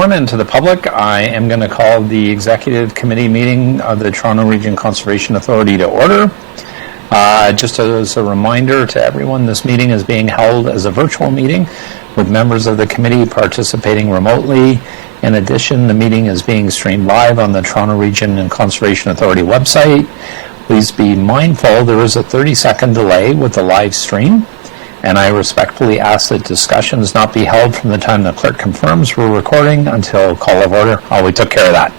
And to the public, I am going to call the Executive Committee meeting of the Toronto Region Conservation Authority to order. Just as a reminder to everyone, this meeting is being held as a virtual meeting with members of the committee participating remotely. In addition, the meeting is being streamed live on the Toronto Region and Conservation Authority website. Please be mindful there is a 30-second delay with the live stream, and I respectfully ask that discussions not be held from the time the clerk confirms we're recording until call of order. Oh, we took care of that.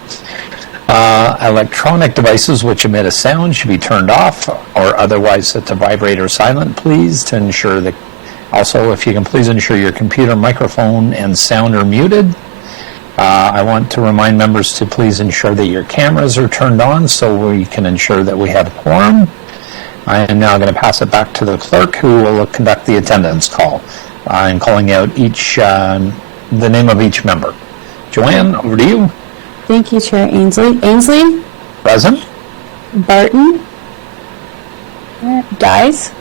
Electronic devices which emit a sound should be turned off or otherwise set to vibrate or silent, please, to ensure that. Also, if you can please ensure your computer, microphone, and sound are muted. I want to remind members to please ensure that your cameras are turned on so we can ensure that we have a quorum. I am now going to pass it back to the clerk, who will conduct the attendance call. I'm calling out the name of each member. Joanne, over to you. Thank you, Chair Ainsley. Ainsley? Present. Barton? Dyes?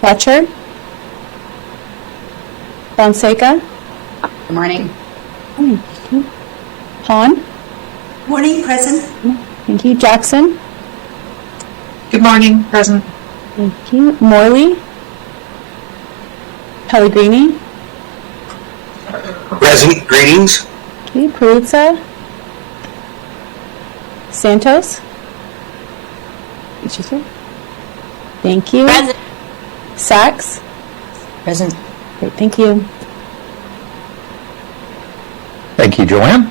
Fletcher? Fonseca? Good morning. Thank you. Hahn? Morning, present. Thank you. Jackson? Good morning, present. Thank you. Morley? Pellegrini? Present. Greetings. Okay. Peruzza? Santos? Thank you. Present. Sachs? Present. Great. Thank you. Thank you, Joanne.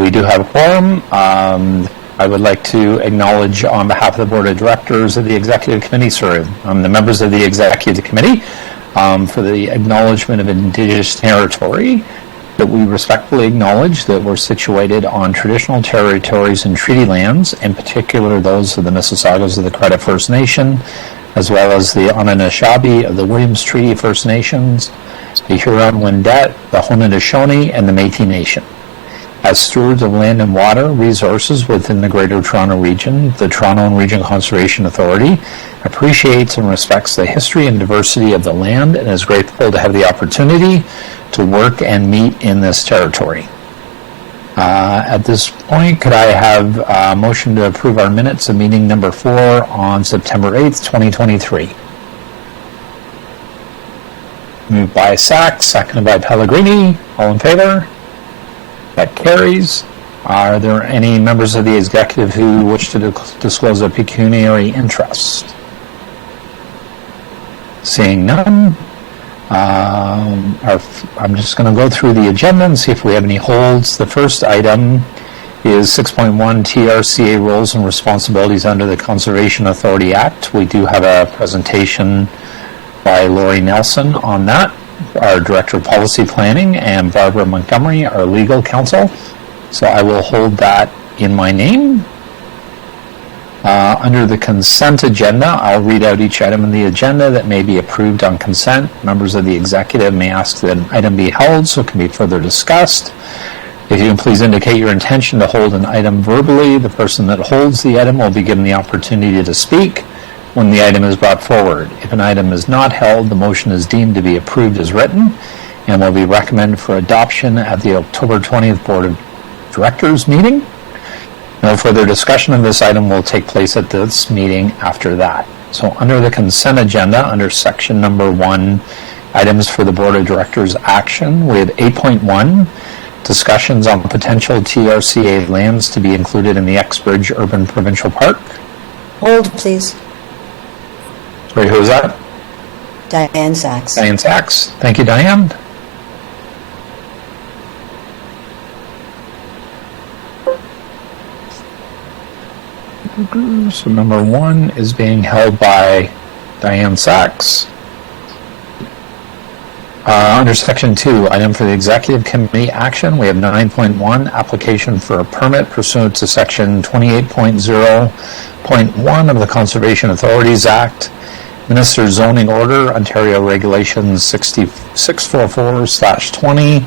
We do have a quorum. I would like to acknowledge on behalf of the Board of Directors of the Executive Committee, the members of the Executive Committee, for the acknowledgement of Indigenous territory, that we respectfully acknowledge that we're situated on traditional territories and treaty lands, in particular those of the Mississaugas of the Credit First Nation, as well as the Anishinaabe of the Williams Treaty First Nations, the Huron-Wendat, the Haudenosaunee, and the Métis Nation. As stewards of land and water resources within the Greater Toronto Region, the Toronto and Region Conservation Authority appreciates and respects the history and diversity of the land and is grateful to have the opportunity to work and meet in this territory. At this point, could I have a motion to approve our minutes of meeting number 4 on September 8th, 2023? Moved by Sachs, seconded by Pellegrini. All in favor? That carries. Are there any members of the executive who wish to disclose a pecuniary interest? Seeing none, I'm just going to go through the agenda and see if we have any holds. The first item is 6.1 TRCA roles and responsibilities under the Conservation Authority Act. We do have a presentation by Lori Nelson on that, our Director of Policy Planning, and Barbara Montgomery, our Legal Counsel. So I will hold that in my name. Under the consent agenda, I'll read out each item in the agenda that may be approved on consent. Members of the executive may ask that an item be held so it can be further discussed. If you can please indicate your intention to hold an item verbally, the person that holds the item will be given the opportunity to speak when the item is brought forward. If an item is not held, the motion is deemed to be approved as written and will be recommended for adoption at the October 20th Board of Directors meeting. No further discussion of this item will take place at this meeting after that. So under the consent agenda, under section number 1, items for the Board of Directors action, we have 8.1, discussions on potential TRCA lands to be included in the Exbridge Urban Provincial Park. Hold, please. Sorry, who was that? Diane Sachs. Diane Sachs. Thank you, Diane. So number 1 is being held by Diane Sachs. Under section 2, item for the Executive Committee action, we have 9.1, application for a permit pursuant to section 28.0.1 of the Conservation Authorities Act, Minister's Zoning Order, Ontario Regulations 6644/20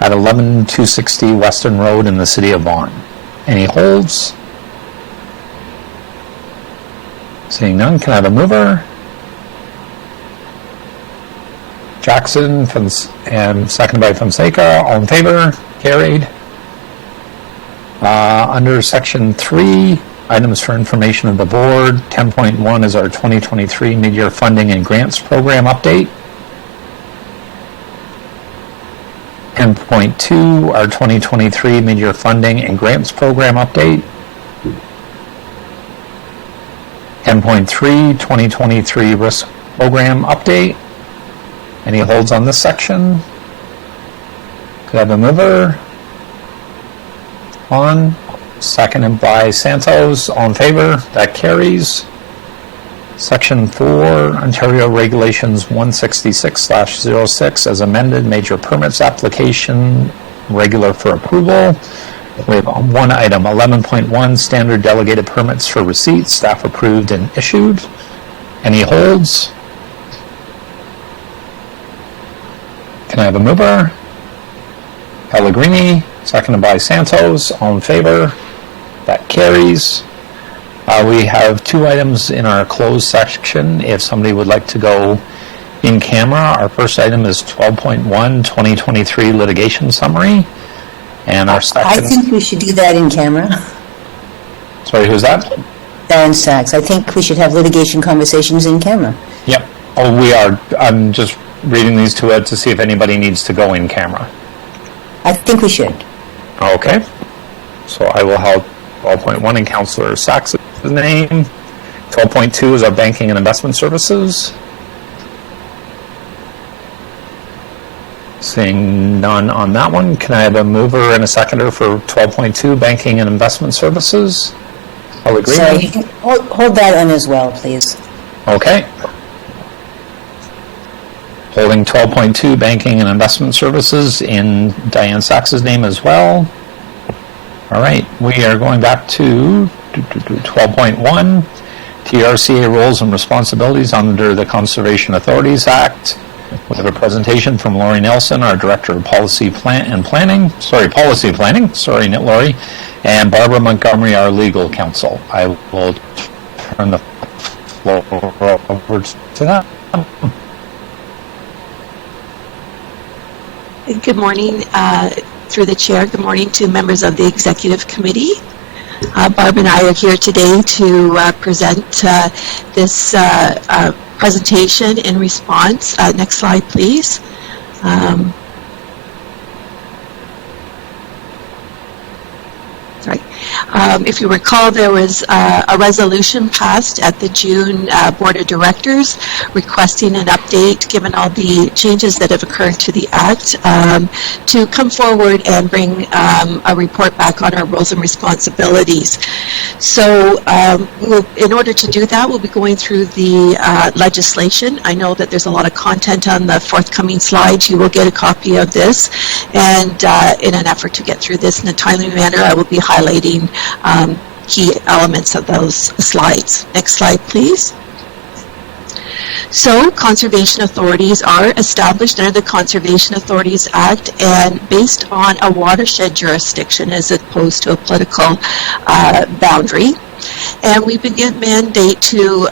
at 11260 Western Road in the City of Vaughan. Any holds? Seeing none, can I have a mover? Jackson, and seconded by Fonseca. All in favor? Carried. Under Section 3, items for information of the board, 10.1 is our 2023 mid-year funding and grants program update. 10.2, our 2023 mid-year funding and grants program update. 10.3, 2023 risk program update. Any holds on this section? Could I have a mover? On. Seconded by Santos. All in favor? That carries. Section 4, Ontario Regulations 166/06 as amended, major permits application, regular for approval. We have one item, 11.1, standard delegated permits for receipts, staff approved and issued. Any holds? Can I have a mover? Pellegrini, seconded by Santos. All in favor? That carries. We have two items in our closed section. If somebody would like to go in camera, our first item is 12.1, 2023 litigation summary. And our second... I think we should do that in camera. Sorry, who's that? Diane Sachs. I think we should have litigation conversations in camera. Yep. Oh, we are. I'm just reading these two out to see if anybody needs to go in camera. I think we should. Okay. So I will have 12.1 in Councillor Sachs' name. 12.2 is our banking and investment services. Seeing none on that one, can I have a mover and a seconder for 12.2 banking and investment services? I'll agree. So you can hold that one as well, please. Okay. Holding 12.2 banking and investment services in Diane Sachs' name as well. All right, we are going back to 12.1, TRCA roles and responsibilities under the Conservation Authorities Act. We have a presentation from Lori Nelson, our Director of Policy Planning, Lori, and Barbara Montgomery, our Legal Counsel. I will turn the floor over to them. Good morning, through the chair. Good morning to members of the Executive Committee. Barb and I are here today to present this presentation in response. Next slide, please. Sorry. If you recall, there was a resolution passed at the June Board of Directors requesting an update, given all the changes that have occurred to the Act, to come forward and bring a report back on our roles and responsibilities. So in order to do that, we'll be going through the legislation. I know that there's a lot of content on the forthcoming slides. You will get a copy of this, and in an effort to get through this in a timely manner, I will be highlighting key elements of those slides. Next slide, please. So, conservation authorities are established under the Conservation Authorities Act and based on a watershed jurisdiction as opposed to a political boundary. And we begin mandate to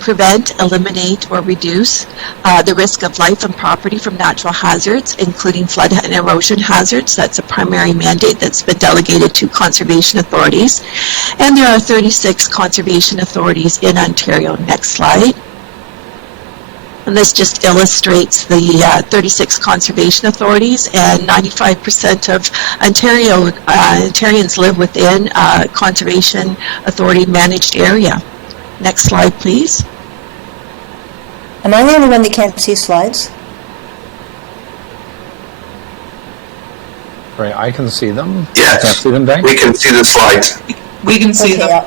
prevent, eliminate, or reduce the risk of life and property from natural hazards, including flood and erosion hazards. That's a primary mandate that's been delegated to conservation authorities. And there are 36 conservation authorities in Ontario. Next slide. And this just illustrates the 36 conservation authorities, and 95% of Ontarians live within a conservation authority managed area. Next slide, please. Am I the only one that can't see slides? Right, I can see them. Yes, Can't see them, Dave? we can see the slides. We can see Okay, them.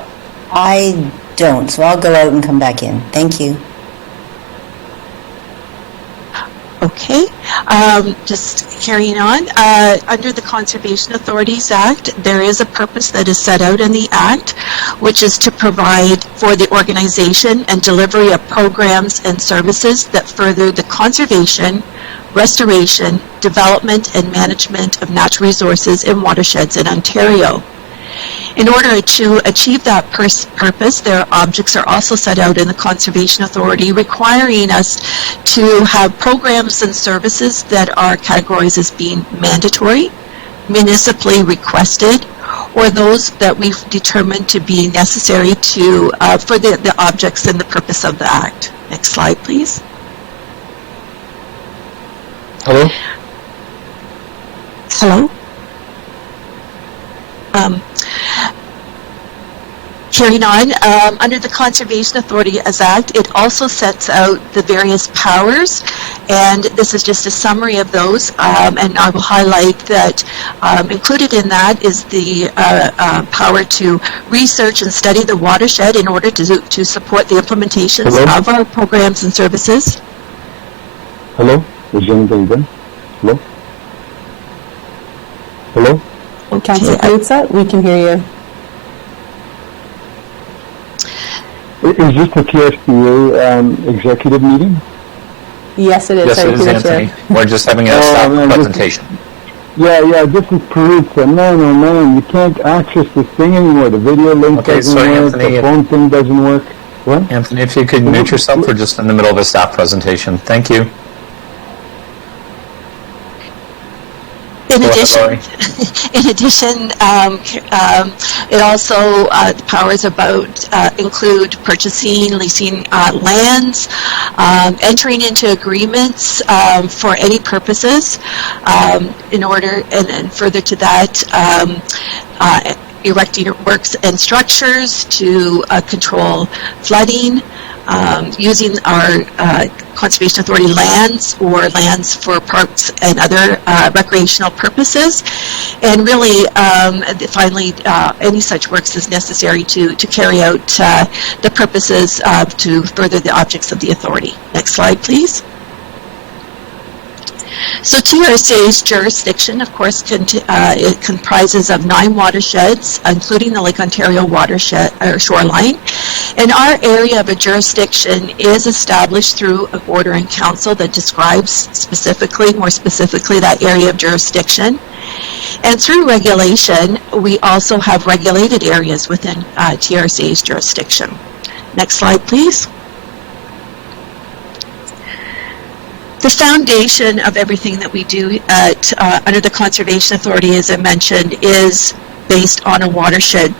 I don't, so I'll go out and come back in. Thank you. Okay, just carrying on. Under the Conservation Authorities Act, there is a purpose that is set out in the Act, which is to provide for the organization and delivery of programs and services that further the conservation, restoration, development, and management of natural resources and watersheds in Ontario. In order to achieve that purpose, their objects are also set out in the Conservation Authority, requiring us to have programs and services that are categorized as being mandatory, municipally requested, or those that we've determined to be necessary to for the objects and the purpose of the Act. Next slide, please. Hello? Hello? Carrying on, under the Conservation Authority as Act, it also sets out the various powers, and this is just a summary of those, and I will highlight that included in that is the power to research and study the watershed in order to support the implementations Hello? of our programs and services. Hello? Is anybody there? Hello? Hello? Councillor Pizza, we can hear you. Is this the TRCA executive meeting? Yes, it is. Yes, Sorry, it is, through the Anthony. chair. We're just having a staff man, presentation. Yeah, this is Perusa. Man, you can't access this thing anymore. The video link Okay, doesn't sorry, work, Anthony. the phone thing doesn't work. What? Anthony, if you could mute yourself, we're just in the middle of a staff presentation. Thank you. In Go ahead, addition, Laurie. it also the powers about include purchasing, leasing lands, entering into agreements for any purposes. In order, and further to that, erecting works and structures to control flooding. Using our Conservation Authority lands or lands for parks and other recreational purposes. And really, finally, any such works is necessary to carry out the purposes to further the objects of the authority. Next slide, please. So TRCA's jurisdiction, of course, it comprises of 9 watersheds, including the Lake Ontario watershed or shoreline. And our area of a jurisdiction is established through a order in council that describes more specifically, that area of jurisdiction. And through regulation, we also have regulated areas within TRCA's jurisdiction. Next slide, please. The foundation of everything that we do under the Conservation Authority, as I mentioned, is based on a watershed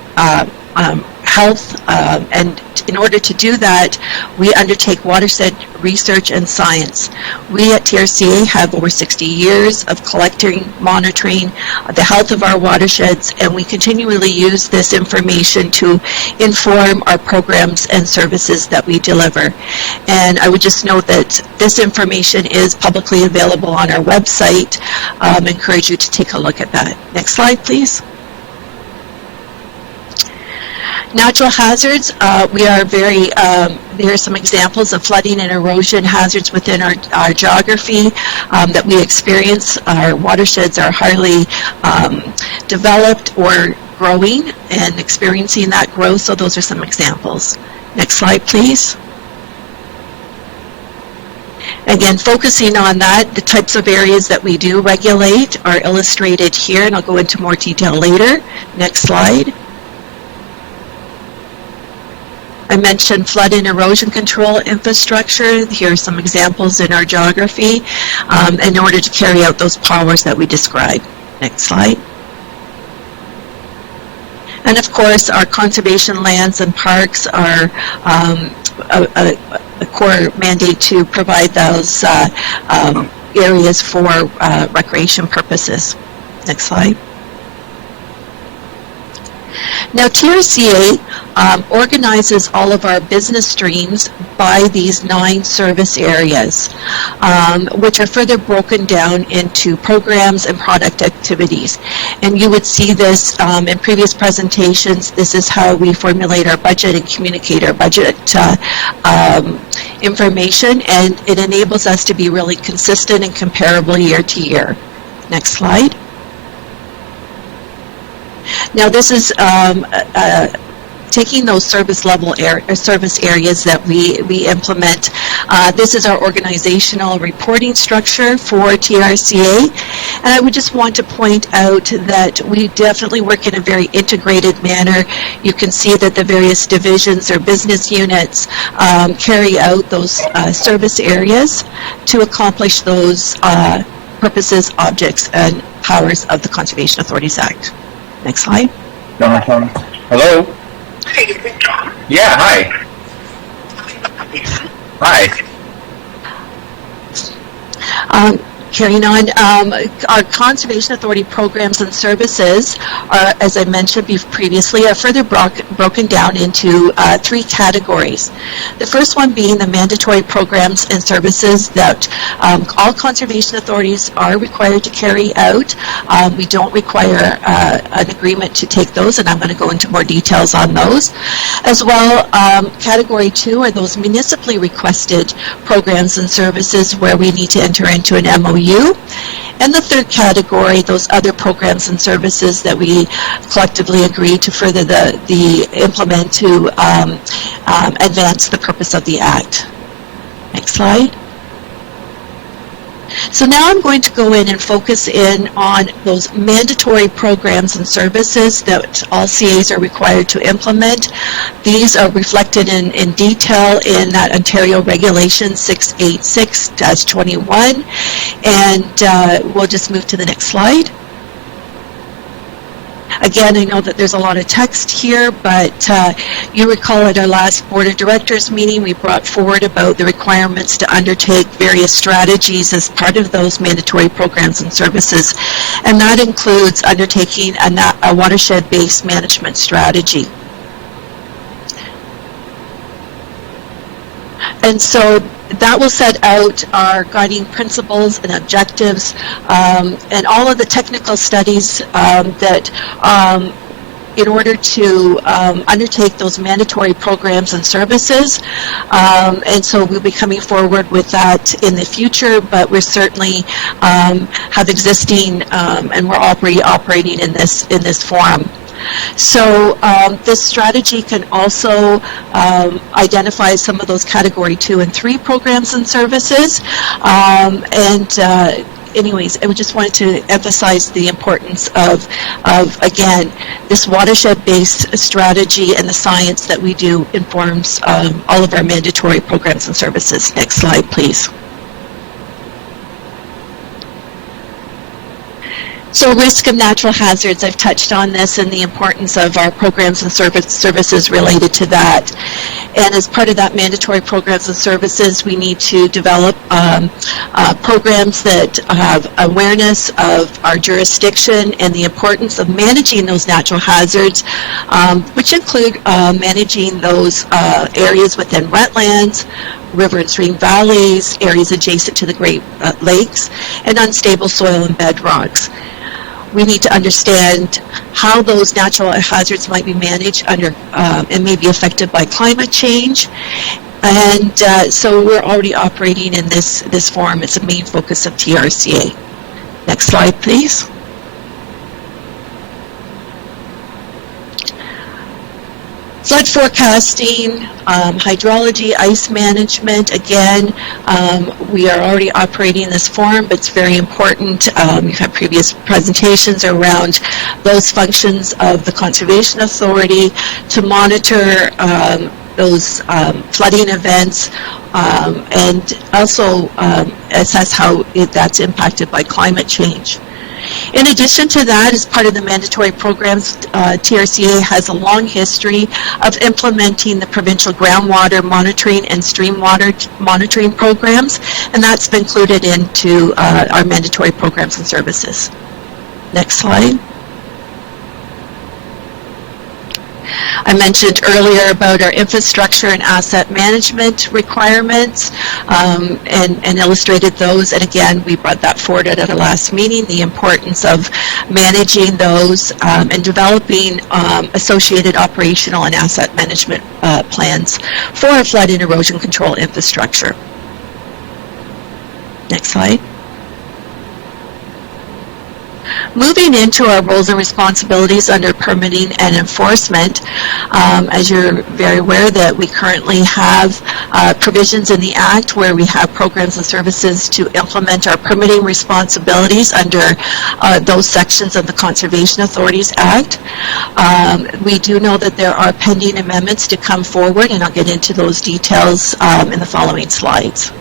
health, and in order to do that, we undertake watershed research and science. We at TRCA have over 60 years of collecting, monitoring the health of our watersheds, and we continually use this information to inform our programs and services that we deliver. And I would just note that this information is publicly available on our website. Encourage you to take a look at that. Next slide, please. Natural hazards, we are very, there are some examples of flooding and erosion hazards within our geography that we experience. Our watersheds are highly developed or growing and experiencing that growth, so those are some examples. Next slide, please. Again, focusing on that, the types of areas that we do regulate are illustrated here, and I'll go into more detail later. Next slide. I mentioned flood and erosion control infrastructure. Here are some examples in our geography in order to carry out those powers that we described. Next slide. And of course, our conservation lands and parks are a core mandate to provide those areas for recreation purposes. Next slide. Now, TRCA organizes all of our business streams by these 9 service areas, which are further broken down into programs and product activities. And you would see this in previous presentations. This is how we formulate our budget and communicate our budget information, and it enables us to be really consistent and comparable year to year. Next slide. Now, this is taking those service areas that we implement. This is our organizational reporting structure for TRCA, and I would just want to point out that we definitely work in a very integrated manner. You can see that the various divisions or business units carry out those service areas to accomplish those purposes, objects, and powers of the Conservation Authorities Act. Next slide. Hello? Yeah, hi. Hi. Carrying on, our Conservation Authority programs and services are, as I mentioned previously, are further broken down into 3 categories. The first one being the mandatory programs and services that all conservation authorities are required to carry out. We don't require an agreement to take those, and I'm going to go into more details on those. As well, category 2 are those municipally requested programs and services where we need to enter into an MOU. And the third category, those other programs and services that we collectively agree to further the implement to advance the purpose of the Act. Next slide. So now I'm going to go in and focus in on those mandatory programs and services that all CAs are required to implement. These are reflected in detail in that Ontario Regulation 686-21, and we'll just move to the next slide. Again, I know that there's a lot of text here, but you recall at our last Board of Directors meeting, we brought forward about the requirements to undertake various strategies as part of those mandatory programs and services, and that includes undertaking a watershed-based management strategy. And so that will set out our guiding principles and objectives, and all of the technical studies that in order to undertake those mandatory programs and services. And so we'll be coming forward with that in the future, but we're certainly have existing and we're already operating in this forum. So this strategy can also identify some of those Category 2 and 3 programs and services. Anyways, I just wanted to emphasize the importance of again, this watershed-based strategy and the science that we do informs all of our mandatory programs and services. Next slide, please. So risk of natural hazards, I've touched on this and the importance of our programs and services related to that. And as part of that mandatory programs and services, we need to develop programs that have awareness of our jurisdiction and the importance of managing those natural hazards, which include managing those areas within wetlands, river and stream valleys, areas adjacent to the Great Lakes, and unstable soil and bedrocks. We need to understand how those natural hazards might be managed under and may be affected by climate change. And so we're already operating in this forum. It's a main focus of TRCA. Next slide, please. Flood forecasting, hydrology, ice management, again, we are already operating in this forum, but it's very important. We've had previous presentations around those functions of the Conservation Authority to monitor those flooding events and also assess how that's impacted by climate change. In addition to that, as part of the mandatory programs, TRCA has a long history of implementing the provincial groundwater monitoring and stream water monitoring programs, and that's been included into our mandatory programs and services. Next slide. I mentioned earlier about our infrastructure and asset management requirements and illustrated those. And again, we brought that forward at our last meeting, the importance of managing those and developing associated operational and asset management plans for our flood and erosion control infrastructure. Next slide. Moving into our roles and responsibilities under permitting and enforcement, as you're very aware that we currently have provisions in the Act where we have programs and services to implement our permitting responsibilities under those sections of the Conservation Authorities Act. We do know that there are pending amendments to come forward, and I'll get into those details in the following slides.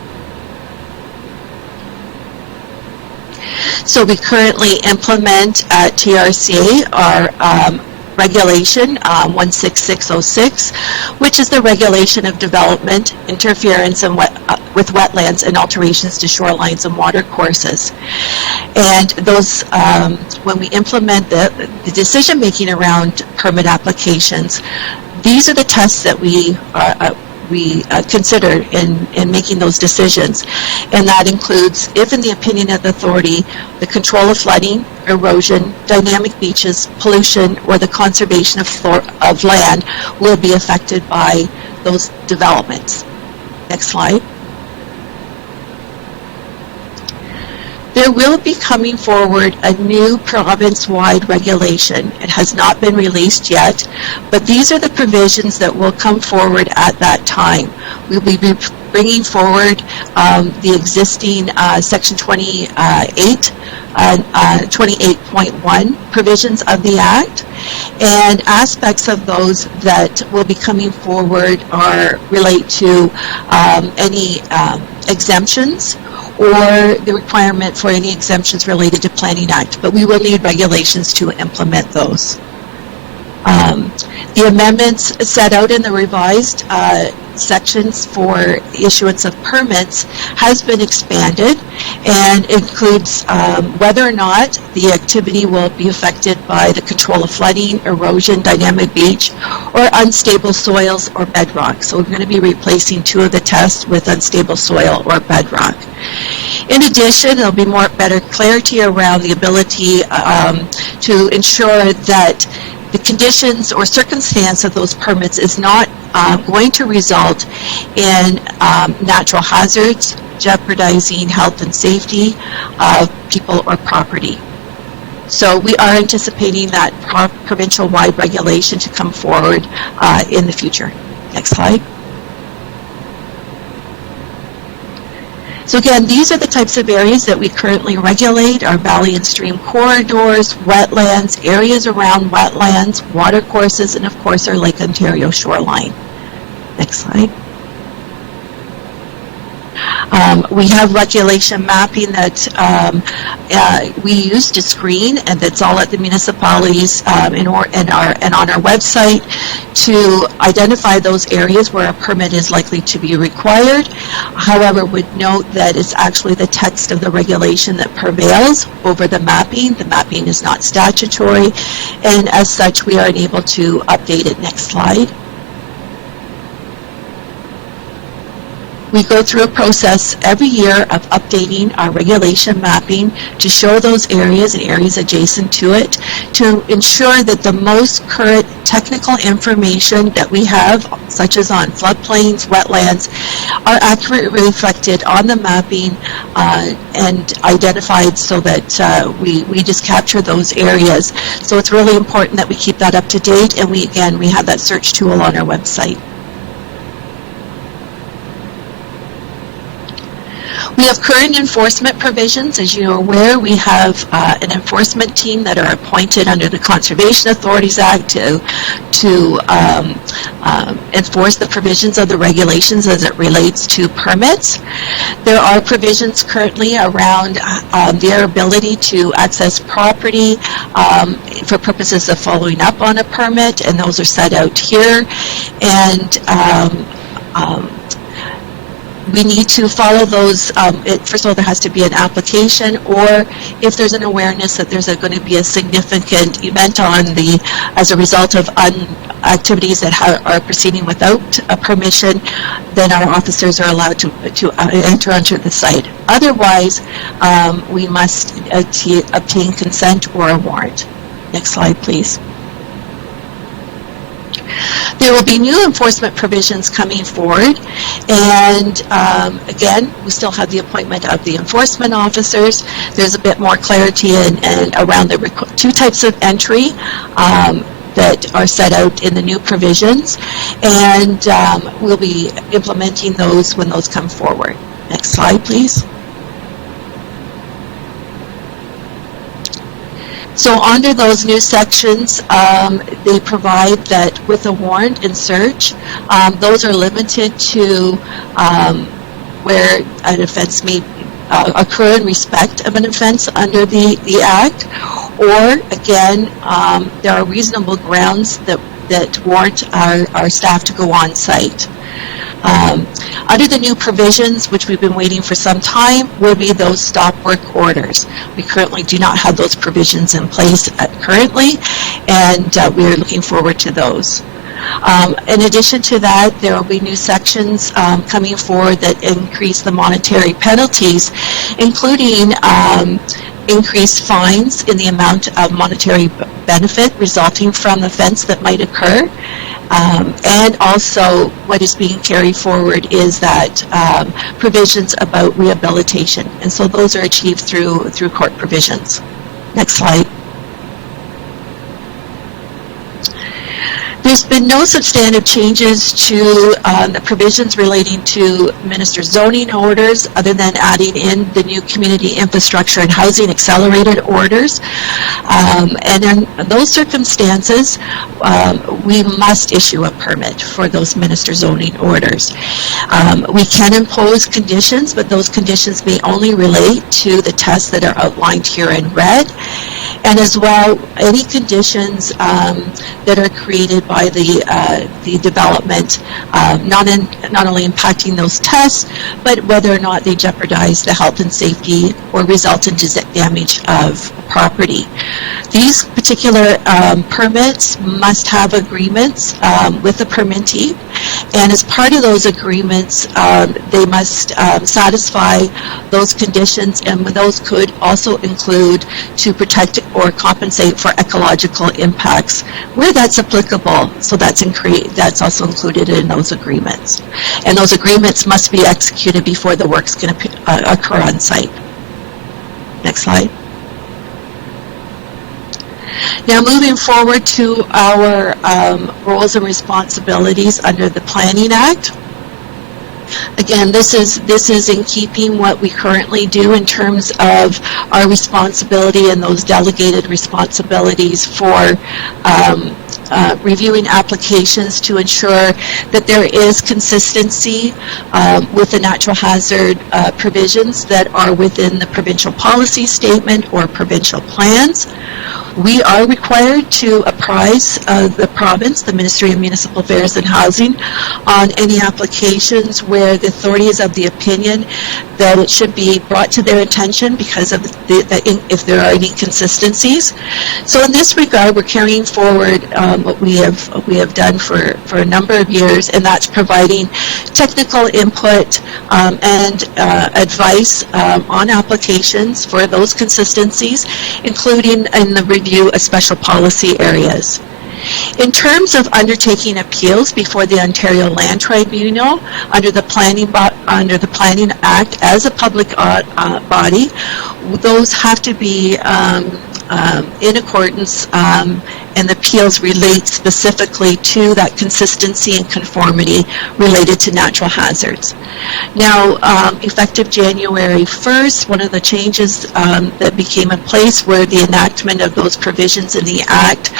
So we currently implement at TRCA our regulation 16606, which is the regulation of development, interference and with wetlands and alterations to shorelines and water courses. And those, when we implement the decision-making around permit applications, these are the tests that we consider in making those decisions. And that includes, if in the opinion of the authority, the control of flooding, erosion, dynamic beaches, pollution, or the conservation of land will be affected by those developments. Next slide. There will be coming forward a new province-wide regulation. It has not been released yet, but these are the provisions that will come forward at that time. We will be bringing forward the existing Section 28.1 provisions of the Act, and aspects of those that will be coming forward relate to any exemptions or the requirement for any exemptions related to Planning Act, but we will need regulations to implement those. The amendments set out in the revised sections for issuance of permits has been expanded and includes whether or not the activity will be affected by the control of flooding, erosion, dynamic beach, or unstable soils or bedrock. So we're going to be replacing two of the tests with unstable soil or bedrock. In addition, there'll be better clarity around the ability to ensure that the conditions or circumstance of those permits is not going to result in natural hazards, jeopardizing health and safety of people or property. So we are anticipating that provincial-wide regulation to come forward in the future. Next slide. So again, these are the types of areas that we currently regulate: our valley and stream corridors, wetlands, areas around wetlands, water courses, and of course our Lake Ontario shoreline. Next slide. We have regulation mapping that we use to screen, and that's all at the municipalities and on our website to identify those areas where a permit is likely to be required. However, would note that it's actually the text of the regulation that prevails over the mapping. The mapping is not statutory, and as such, we are unable to update it. Next slide. We go through a process every year of updating our regulation mapping to show those areas and areas adjacent to it to ensure that the most current technical information that we have, such as on floodplains, wetlands, are accurately reflected on the mapping and identified so that we just capture those areas. So it's really important that we keep that up to date, and we have that search tool on our website. We have current enforcement provisions. As you're aware, we have an enforcement team that are appointed under the Conservation Authorities Act to enforce the provisions of the regulations as it relates to permits. There are provisions currently around their ability to access property for purposes of following up on a permit, and those are set out here. And we need to follow those. First of all, there has to be an application, or if there's an awareness that there's going to be a significant event as a result of activities that are proceeding without a permission, then our officers are allowed to enter onto the site. Otherwise, we must obtain consent or a warrant. Next slide, please. There will be new enforcement provisions coming forward, and again, we still have the appointment of the enforcement officers. There's a bit more clarity and around the two types of entry that are set out in the new provisions, and we'll be implementing those when those come forward. Next slide, please. So under those new sections, they provide that with a warrant and search, those are limited to where an offense may occur in respect of an offense under the Act, or again, there are reasonable grounds that warrant our staff to go on site. Under the new provisions, which we've been waiting for some time, will be those stop work orders. We currently do not have those provisions in place currently, and we are looking forward to those. In addition to that, there will be new sections coming forward that increase the monetary penalties, including increased fines in the amount of monetary benefit resulting from the offense that might occur. And also what is being carried forward is that provisions about rehabilitation. And so those are achieved through court provisions. Next slide. There's been no substantive changes to the provisions relating to minister zoning orders other than adding in the new community infrastructure and housing accelerated orders. And in those circumstances, we must issue a permit for those minister zoning orders. We can impose conditions, but those conditions may only relate to the tests that are outlined here in red. And as well, any conditions that are created by the development, not only impacting those tests, but whether or not they jeopardize the health and safety or result in damage of property. These particular permits must have agreements with the permittee, and as part of those agreements, they must satisfy those conditions, and those could also include to protect or compensate for ecological impacts where that's applicable. So that's also included in those agreements, and those agreements must be executed before the work's going to occur on site. Next slide. Now, moving forward to our roles and responsibilities under the Planning Act. Again, this is in keeping what we currently do in terms of our responsibility and those delegated responsibilities for reviewing applications to ensure that there is consistency with the natural hazard provisions that are within the provincial policy statement or provincial plans. We are required to apprise the province, the Ministry of Municipal Affairs and Housing, on any applications where the authority is of the opinion that it should be brought to their attention because of if there are any inconsistencies. So in this regard, we're carrying forward what we have done for a number of years, and that's providing technical input and advice on applications for those consistencies, including in the review of special policy areas. In terms of undertaking appeals before the Ontario Land Tribunal under the Planning Act as a public body, those have to be in accordance, and the appeals relate specifically to that consistency and conformity related to natural hazards. Now, effective January 1st, one of the changes that became in place were the enactment of those provisions in the Act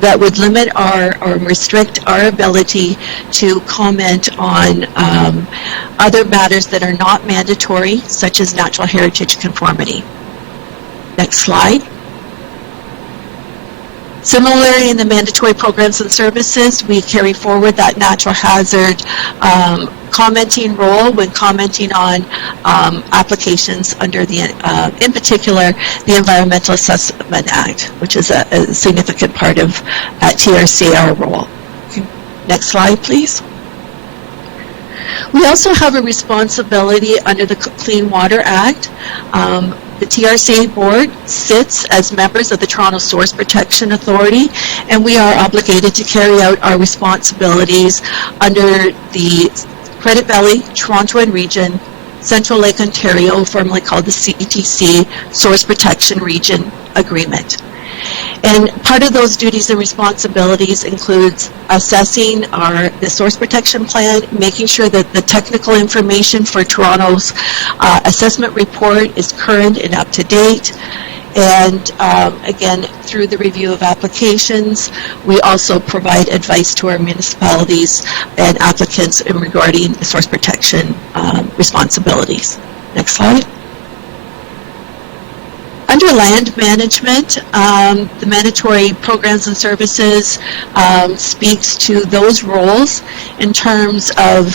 that would limit or restrict our ability to comment on other matters that are not mandatory, such as natural heritage conformity. Next slide. Similarly, in the mandatory programs and services, we carry forward that natural hazard commenting role when commenting on applications under the, in particular, the Environmental Assessment Act, which is a significant part of TRCA role. Next slide, please. We also have a responsibility under the Clean Water Act The TRCA board sits as members of the Toronto Source Protection Authority, and we are obligated to carry out our responsibilities under the Credit Valley, Toronto and Region, Central Lake Ontario, formerly called the CETC, Source Protection Region Agreement. And part of those duties and responsibilities includes assessing the source protection plan, making sure that the technical information for Toronto's assessment report is current and up to date. And again, through the review of applications, we also provide advice to our municipalities and applicants regarding source protection responsibilities. Next slide. Under land management, the mandatory programs and services speaks to those roles in terms of,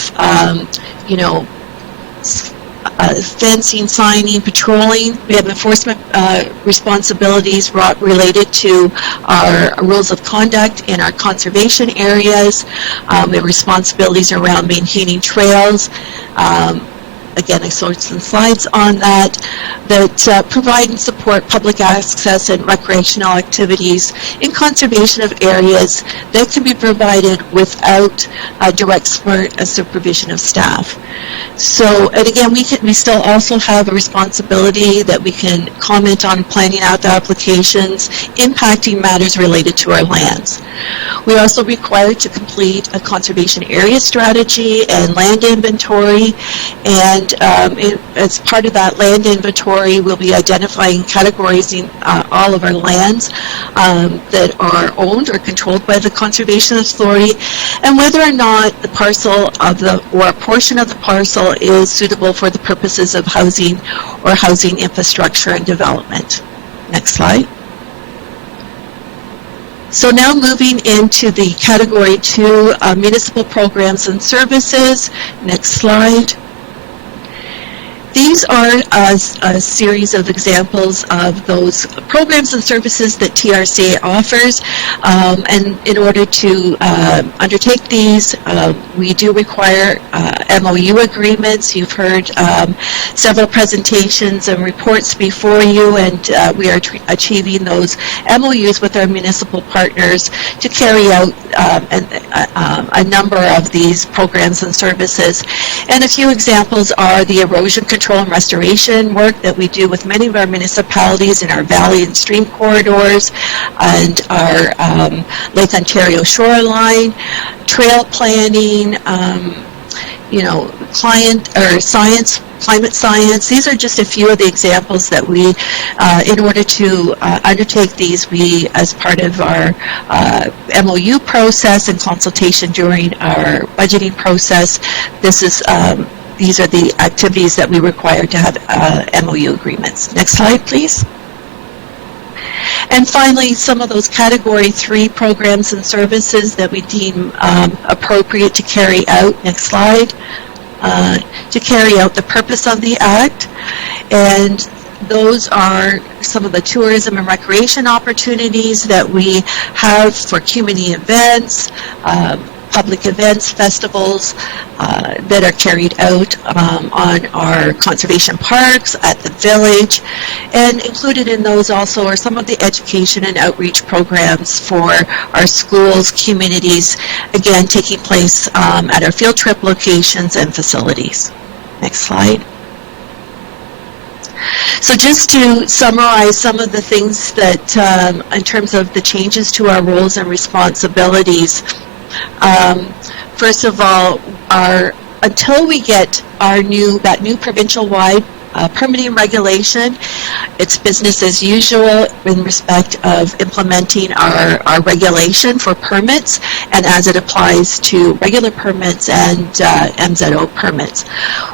fencing, signing, patrolling. We have enforcement responsibilities related to our rules of conduct in our conservation areas. We have responsibilities around maintaining trails. Again, I showed some slides on that provide and support public access and recreational activities in conservation of areas that can be provided without direct supervision of staff. So, and again, we still also have a responsibility that we can comment on planning out the applications impacting matters related to our lands. We're also required to complete a conservation area strategy and land inventory, and as part of that land inventory, we'll be identifying, categorizing all of our lands that are owned or controlled by the Conservation Authority, and whether or not the parcel of or a portion of the parcel is suitable for the purposes of housing or housing infrastructure and development. Next slide. So now moving into the Category 2 municipal programs and services. Next slide. These are a series of examples of those programs and services that TRCA offers, and in order to undertake these, we do require MOU agreements. You've heard several presentations and reports before you, and we are achieving those MOUs with our municipal partners to carry out a number of these programs and services. And a few examples are the erosion control and restoration work that we do with many of our municipalities in our valley and stream corridors and our Lake Ontario shoreline, trail planning, climate science. These are just a few of the examples that we, in order to undertake these, we, as part of our MOU process and consultation during our budgeting process, these are the activities that we require to have MOU agreements. Next slide, please. And finally, some of those Category 3 programs and services that we deem appropriate to carry out. Next slide. To carry out the purpose of the Act. And those are some of the tourism and recreation opportunities that we have for community events, public events, festivals that are carried out on our conservation parks, at the village, and included in those also are some of the education and outreach programs for our schools, communities, again taking place at our field trip locations and facilities. Next slide. So just to summarize some of the things that, in terms of the changes to our roles and responsibilities, first of all, until we get that new provincial-wide permitting regulation, it's business as usual in respect of implementing our regulation for permits and as it applies to regular permits and MZO permits.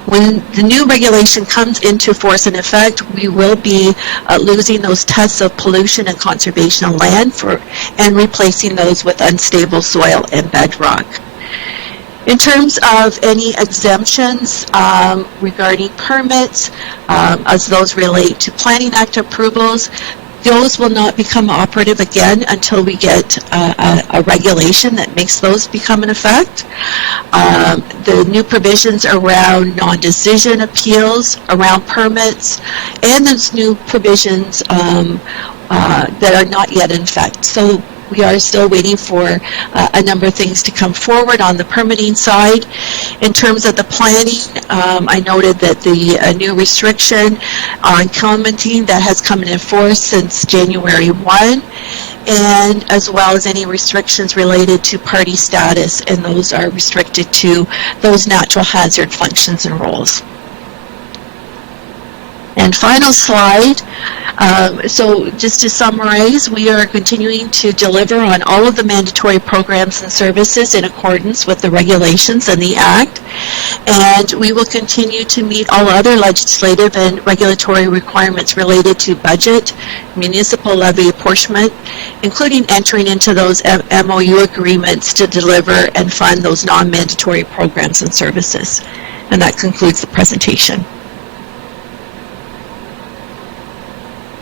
When the new regulation comes into force and effect, we will be losing those tests of pollution and conservation of land and replacing those with unstable soil and bedrock. In terms of any exemptions regarding permits, as those relate to Planning Act approvals, Those will not become operative again until we get a regulation that makes those become in effect. The new provisions around non-decision appeals, around permits, and those new provisions that are not yet in effect. So we are still waiting for a number of things to come forward on the permitting side. In terms of the planning, I noted that the new restriction on commenting that has come into force since January 1, and as well as any restrictions related to party status, and those are restricted to those natural hazard functions and roles. And final slide. So just to summarize, we are continuing to deliver on all of the mandatory programs and services in accordance with the regulations and the Act. And we will continue to meet all other legislative and regulatory requirements related to budget, municipal levy apportionment, including entering into those MOU agreements to deliver and fund those non-mandatory programs and services. And that concludes the presentation.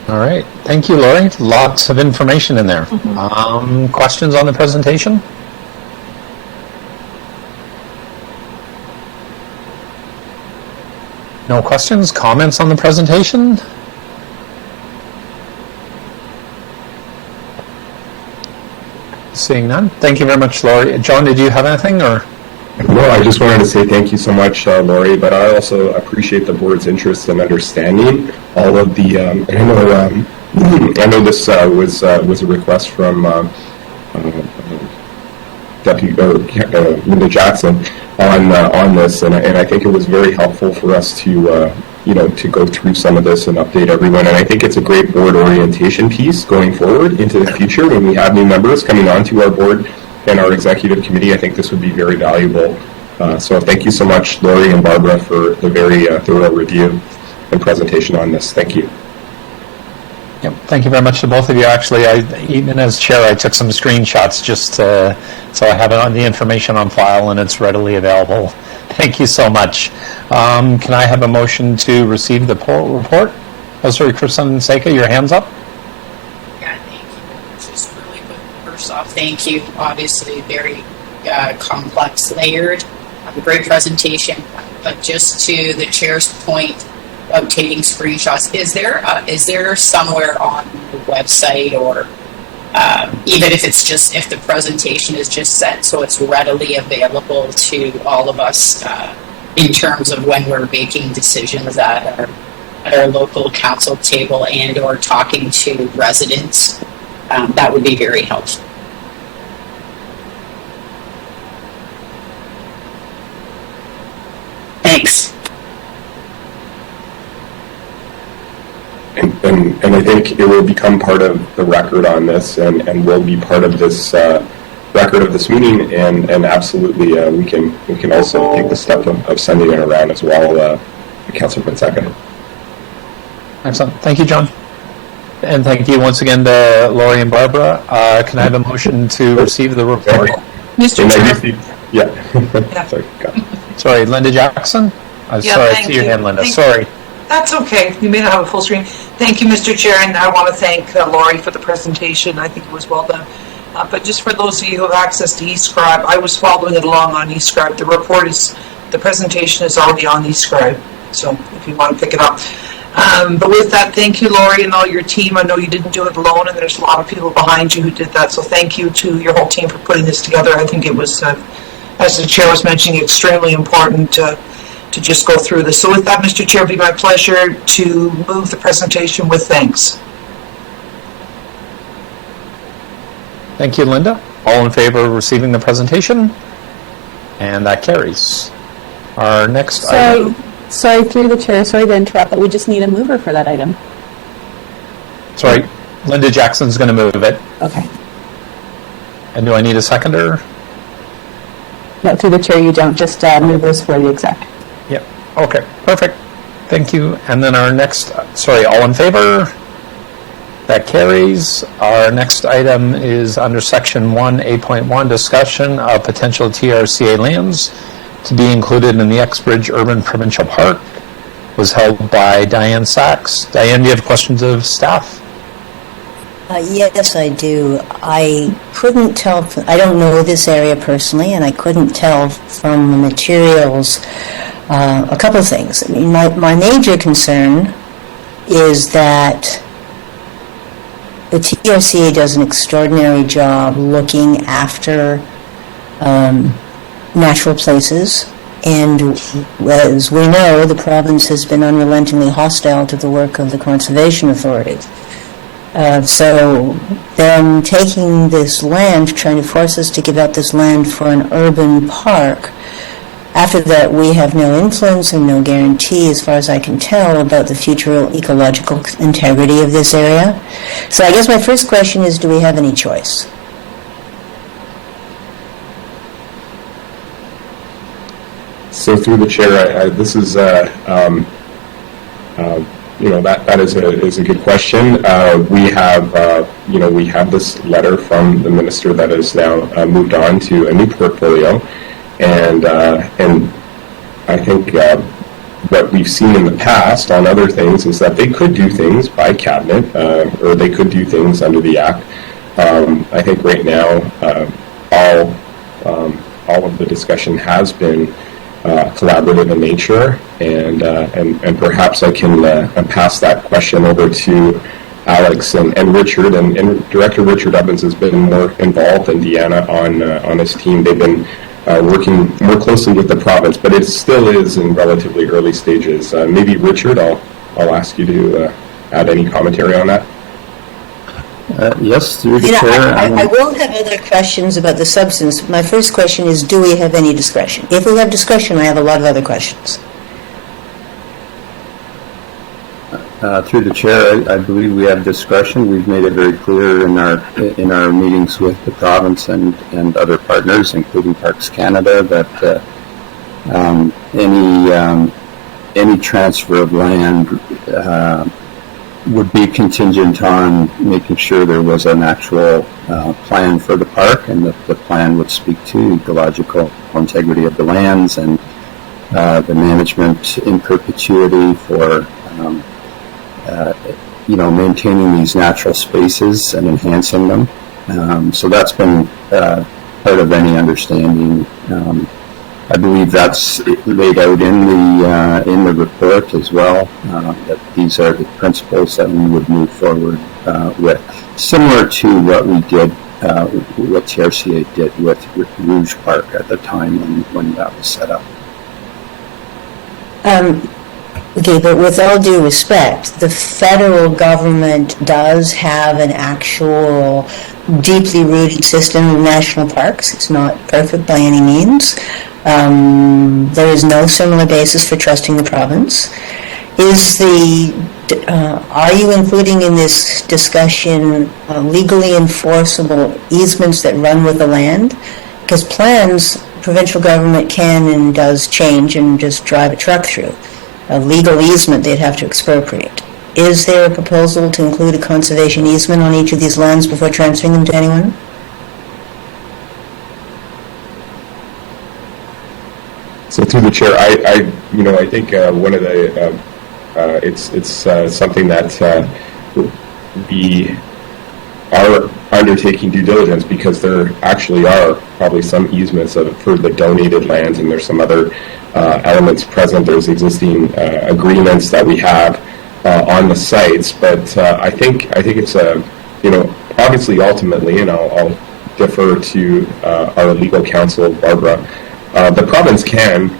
All right. Thank you, Lori. Lots of information in there. Questions on the presentation? No questions? Comments on the presentation? Seeing none. Thank you very much, Lori. John, did you have anything, or? No, I just wanted to say thank you so much, Lori, but I also appreciate the board's interest and understanding all of the, I know this was a request from Linda Jackson on this, and I think it was very helpful for us to to go through some of this and update everyone. And I think it's a great board orientation piece going forward into the future when we have new members coming onto our board and our executive committee. I think this would be very valuable. So thank you so much, Lori and Barbara, for the very thorough review and presentation on this. Thank you. Yep. Thank you very much to both of you. Actually, even as chair, I took some screenshots just so I have it on the information on file and it's readily available. Thank you so much. Can I have a motion to receive the report? Oh, sorry, Kristen Seika, your hand's up. Yeah, thank you. Just really quick, first off, thank you. Obviously, very complex, layered, great presentation. But just to the chair's point of taking screenshots, is there somewhere on the website, or even if it's just, if the presentation is just sent so it's readily available to all of us in terms of when we're making decisions at our local council table and or talking to residents, that would be very helpful. Thanks. And I think it will become part of the record on this, and will be part of this record of this meeting. And absolutely, we can also take the step of sending it around as well. Councilor Fonseca. Excellent. Thank you, John. And thank you once again to Lori and Barbara. Can I have a motion to receive the report? Mr. Chair. Yeah. Sorry. Sorry, Linda Jackson? Sorry, I see your hand, Linda. Sorry. That's okay. You may not have a full screen. Thank you, Mr. Chair, and I want to thank Lori for the presentation. I think it was well done. But just for those of you who have access to eScribe, I was following it along on eScribe. The presentation is already on eScribe, so if you want to pick it up. But with that, thank you, Lori, and all your team. I know you didn't do it alone, and there's a lot of people behind you who did that, so thank you to your whole team for putting this together. I think it was, as the Chair was mentioning, extremely important to just go through this. So with that, Mr. Chair, it would be my pleasure to move the presentation with thanks. Thank you, Linda. All in favor of receiving the presentation? And that carries. Our next item. Sorry, through the chair, sorry to interrupt, but we just need a mover for that item. Sorry, Linda Jackson's going to move it. Okay. And do I need a seconder? No, through the chair you don't, just movers for the exec. Yep. Okay, perfect. Thank you. And then our next, all in favor? That carries. Our next item is under Section 1, 8.1, discussion of potential TRCA lands to be included in the Exbridge Urban Provincial Park. Was held by Diane Sachs. Diane, do you have questions of staff? Yes, I do. I couldn't tell, I don't know this area personally, and I couldn't tell from the materials a couple of things. I mean, my major concern is that the TRCA does an extraordinary job looking after natural places, and as we know, the province has been unrelentingly hostile to the work of the Conservation Authority. So them taking this land, trying to force us to give up this land for an urban park, after that we have no influence and no guarantee, as far as I can tell, about the future ecological integrity of this area. So I guess my first question is, do we have any choice? So through the chair, this is that is a good question. We have this letter from the minister that has now moved on to a new portfolio, and I think what we've seen in the past on other things is that they could do things by cabinet, or they could do things under the act. I think right now all of the discussion has been collaborative in nature, and perhaps I can pass that question over to Alex and Richard, and Director Richard Evans has been more involved than Deanna on his team. They've been working more closely with the province, but it still is in relatively early stages. Maybe Richard, I'll ask you to add any commentary on that. Yes, through the chair. I will have other questions about the substance. My first question is, do we have any discretion? If we have discretion, I have a lot of other questions. Through the chair, I believe we have discretion. We've made it very clear in our meetings with the province and other partners, including Parks Canada, that any transfer of land would be contingent on making sure there was an actual plan for the park, and that the plan would speak to ecological integrity of the lands and the management in perpetuity for maintaining these natural spaces and enhancing them. So that's been part of any understanding. I believe that's laid out in the report as well, that these are the principles that we would move forward with, similar to what we did, what TRCA did with Rouge Park at the time when that was set up. Okay, but with all due respect, the federal government does have an actual deeply rooted system of national parks. It's not perfect by any means. There is no similar basis for trusting the province. Are you including in this discussion legally enforceable easements that run with the land? Because plans, provincial government can and does change and just drive a truck through. A legal easement they'd have to expropriate. Is there a proposal to include a conservation easement on each of these lands before transferring them to anyone? So through the chair, I think one of the it's something that we are undertaking due diligence, because there actually are probably some easements for the donated lands, and there's some other elements present. There's existing agreements that we have on the sites, but I think it's obviously ultimately, and I'll defer to our legal counsel Barbara. The province can,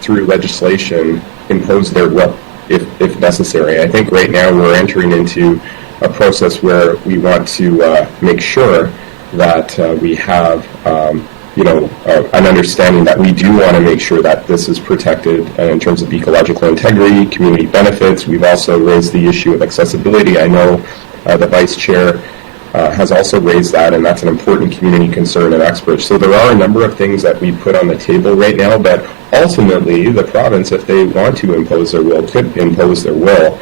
through legislation, impose their will if necessary. I think right now we're entering into a process where we want to make sure that we have an understanding that we do want to make sure that this is protected in terms of ecological integrity, community benefits. We've also raised the issue of accessibility. I know the Vice Chair has also raised that, and that's an important community concern of experts. So there are a number of things that we put on the table right now, but ultimately the province, if they want to impose their will, could impose their will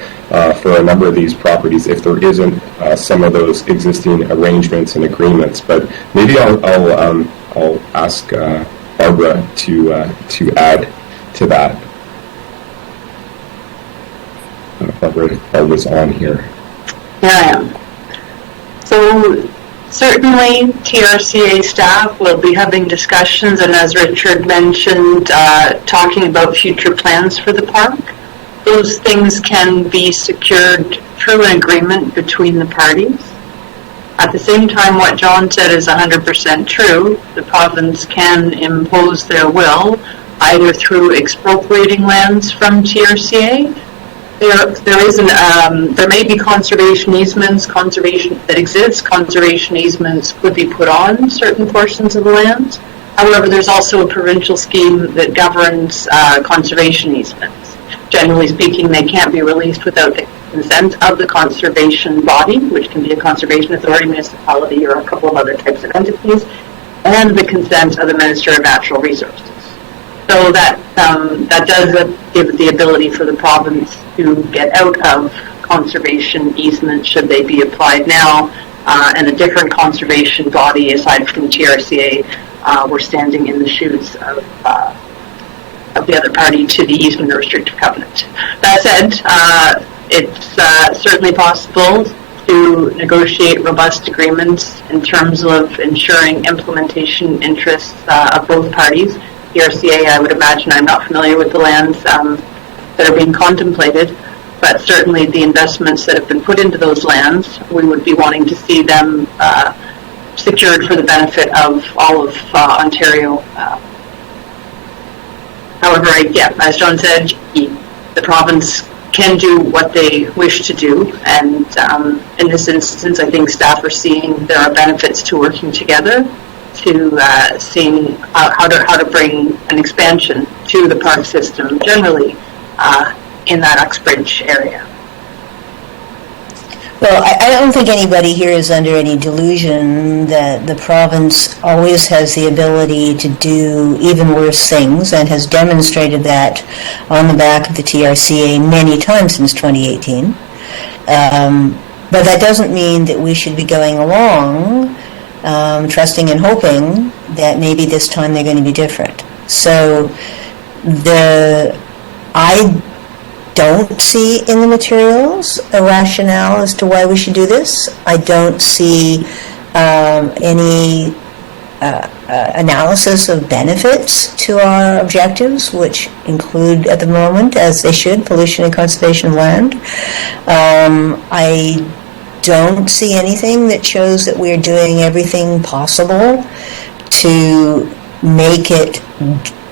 for a number of these properties if there isn't some of those existing arrangements and agreements. But maybe I'll ask Barbara to add to that. Barbara's on here. Here I am. So certainly TRCA staff will be having discussions, and as Richard mentioned, talking about future plans for the park. Those things can be secured through an agreement between the parties. At the same time, what John said is 100% true. The province can impose their will either through expropriating lands from TRCA. There may be conservation easements that exist. Conservation easements could be put on certain portions of the land. However, there's also a provincial scheme that governs conservation easements. Generally speaking, they can't be released without the consent of the conservation body, which can be a conservation authority, municipality, or a couple of other types of entities, and the consent of the Minister of Natural Resources. So that does give the ability for the province to get out of conservation easements should they be applied now, and a different conservation body aside from TRCA we're standing in the shoes of the other party to the easement or restrictive covenant. That said, it's certainly possible to negotiate robust agreements in terms of ensuring implementation interests of both parties. TRCA, I would imagine, I'm not familiar with the lands that are being contemplated, but certainly the investments that have been put into those lands, we would be wanting to see them secured for the benefit of all of Ontario. However, as John said, the province can do what they wish to do, and in this instance, I think staff are seeing there are benefits to working together, to seeing how to bring an expansion to the park system generally in that Uxbridge area. Well, I don't think anybody here is under any delusion that the province always has the ability to do even worse things, and has demonstrated that on the back of the TRCA many times since 2018. But that doesn't mean that we should be going along trusting and hoping that maybe this time they're going to be different. So I don't see in the materials a rationale as to why we should do this. I don't see any analysis of benefits to our objectives, which include at the moment, as they should, pollution and conservation of land. I don't see anything that shows that we're doing everything possible to make it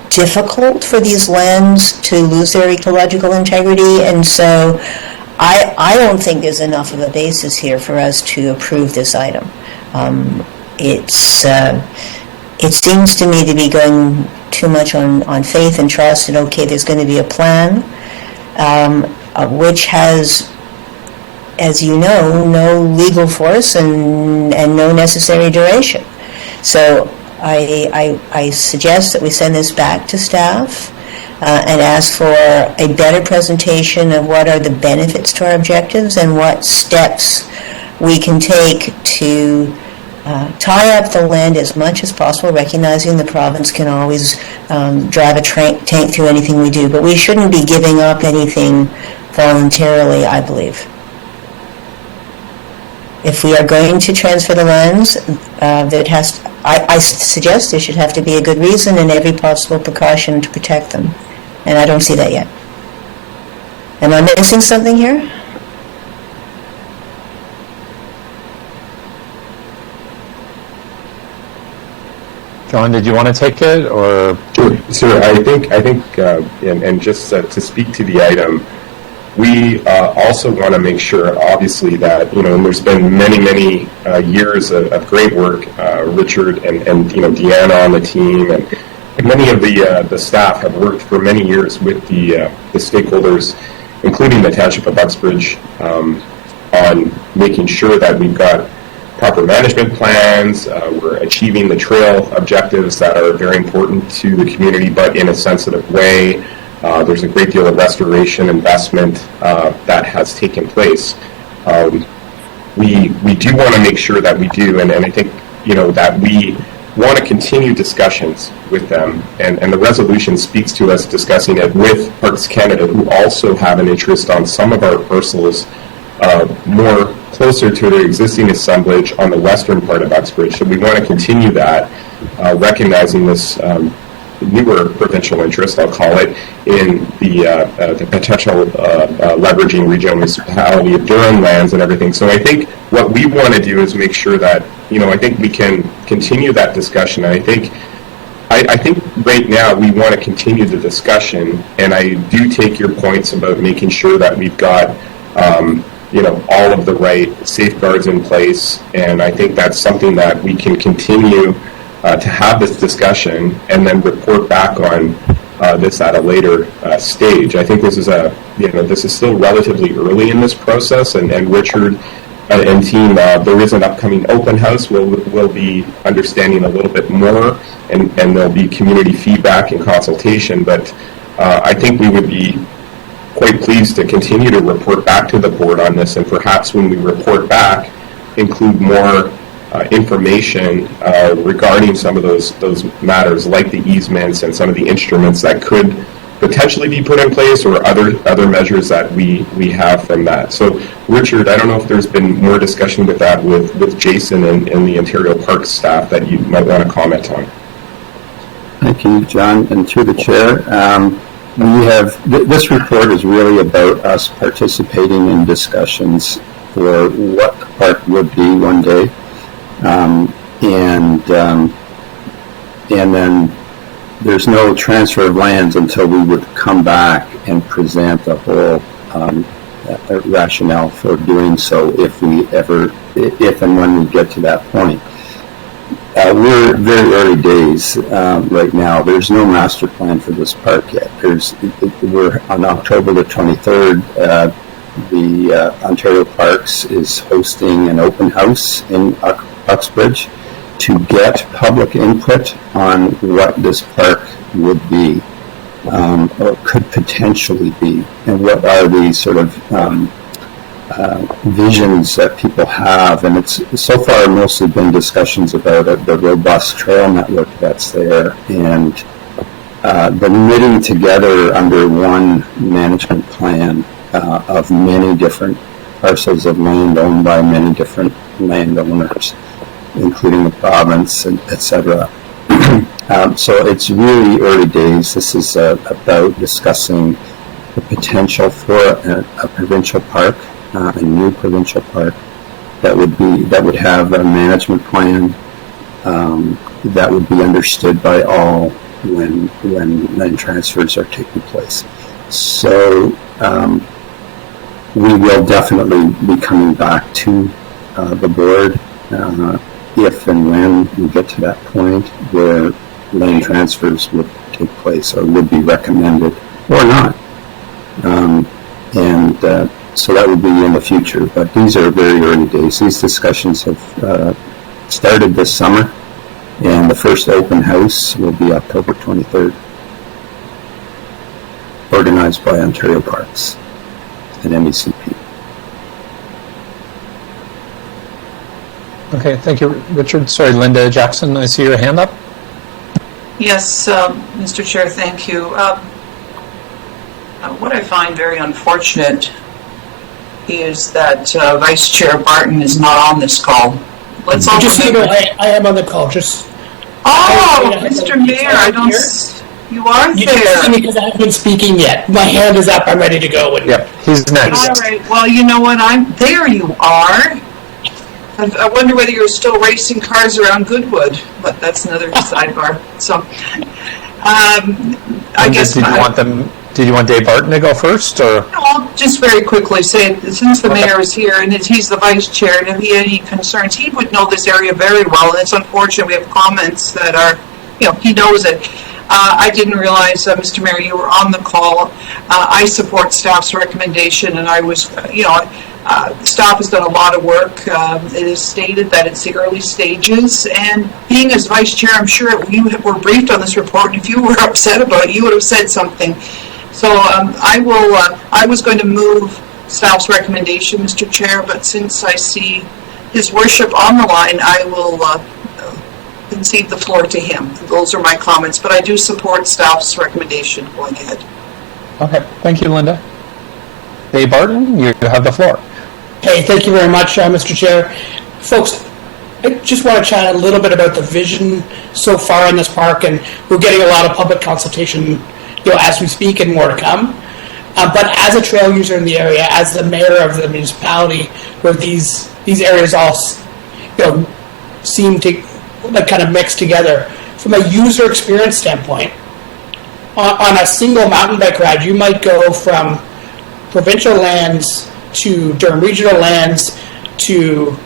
difficult for these lands to lose their ecological integrity, and so I don't think there's enough of a basis here for us to approve this item. It seems to me to be going too much on faith and trust, and okay, there's going to be a plan, which has, as you know, no legal force and no necessary duration. So I suggest that we send this back to staff and ask for a better presentation of what are the benefits to our objectives and what steps we can take to tie up the land as much as possible, recognizing the province can always drive a tank through anything we do. But we shouldn't be giving up anything voluntarily, I believe. If we are going to transfer the lands, I suggest there should have to be a good reason and every possible precaution to protect them. And I don't see that yet. Am I missing something here? John, did you want to take it, or? Sure. I think, and just to speak to the item, we also want to make sure, obviously, that, and there's been many years of great work. Richard and Deanna on the team, and many of the staff have worked for many years with the stakeholders, including the Township of Uxbridge, on making sure that we've got proper management plans, we're achieving the trail objectives that are very important to the community, but in a sensitive way. There's a great deal of restoration investment that has taken place. We do want to make sure that we do, and I think that we want to continue discussions with them, and the resolution speaks to us discussing it with Parks Canada, who also have an interest on some of our parcels more closer to the existing assemblage on the western part of Uxbridge. So we want to continue that, recognizing this newer provincial interest, I'll call it, in the potential leveraging regional municipality of Durham lands and everything. So I think what we want to do is make sure that, I think we can continue that discussion. And I think right now we want to continue the discussion, and I do take your points about making sure that we've got, all of the right safeguards in place, and I think that's something that we can continue to have this discussion and then report back on this at a later stage. I think this is this is still relatively early in this process, and Richard and team, there is an upcoming open house. We'll be understanding a little bit more, and there'll be community feedback and consultation, but I think we would be quite pleased to continue to report back to the board on this, and perhaps when we report back, include more information regarding some of those matters, like the easements and some of the instruments that could potentially be put in place, or other measures that we have from that. So, Richard, I don't know if there's been more discussion with that with Jason and the Ontario Parks staff that you might want to comment on. Thank you, John, and through the chair. This report is really about us participating in discussions for what the park would be one day. And then there's no transfer of lands until we would come back and present the whole rationale for doing so if and when we get to that point. We're very early days right now. There's no master plan for this park yet. We're on October the 23rd. The Ontario Parks is hosting an open house in Uxbridge to get public input on what this park would be, or could potentially be, and what are the sort of visions that people have. And it's so far mostly been discussions about the robust trail network that's there, and the knitting together under one management plan of many different parcels of land owned by many different landowners, including the province, and et cetera. So it's really early days. This is about discussing the potential for a provincial park, a new provincial park that would have a management plan that would be understood by all when land transfers are taking place. So we will definitely be coming back to the board if and when we get to that point where land transfers would take place or would be recommended or not. So that would be in the future, but these are very early days. These discussions have started this summer, and the first open house will be October 23rd, organized by Ontario Parks and MECP. Okay, thank you, Richard. Sorry, Linda Jackson, I see your hand up. Yes, Mr. Chair, thank you. What I find very unfortunate is that Vice Chair Barton is not on this call. Let's all remember. I am on the call. Just. Mr. Mayor, I don't. You aren't you there. You don't see me because I haven't been speaking yet. My hand is up. I'm ready to go. Yep, he's next. All right. Well, you know what? There. You are. I wonder whether you're still racing cars around Goodwood, but that's another sidebar. So, I guess. Did you want Dave Barton to go first, or? I'll just very quickly say, since the mayor is here and he's the vice chair, and if he had any concerns, he would know this area very well. And it's unfortunate we have comments that are, he knows it. I didn't realize, Mr. Mayor, you were on the call. I support staff's recommendation, and I was, staff has done a lot of work. It is stated that it's the early stages, and being as vice chair, I'm sure you were briefed on this report, and if you were upset about it, you would have said something. So I was going to move staff's recommendation, Mr. Chair, but since I see His Worship on the line, I will concede the floor to him. Those are my comments, but I do support staff's recommendation going ahead. Okay, thank you, Linda. Dave Barton, you have the floor. Hey, thank you very much, Mr. Chair. Folks, I just want to chat a little bit about the vision so far in this park, and we're getting a lot of public consultation, as we speak, and more to come. But as a trail user in the area, as the mayor of the municipality, where these areas all, seem to kind of mix together, from a user experience standpoint, on a single mountain bike ride, you might go from provincial lands to Durham regional lands to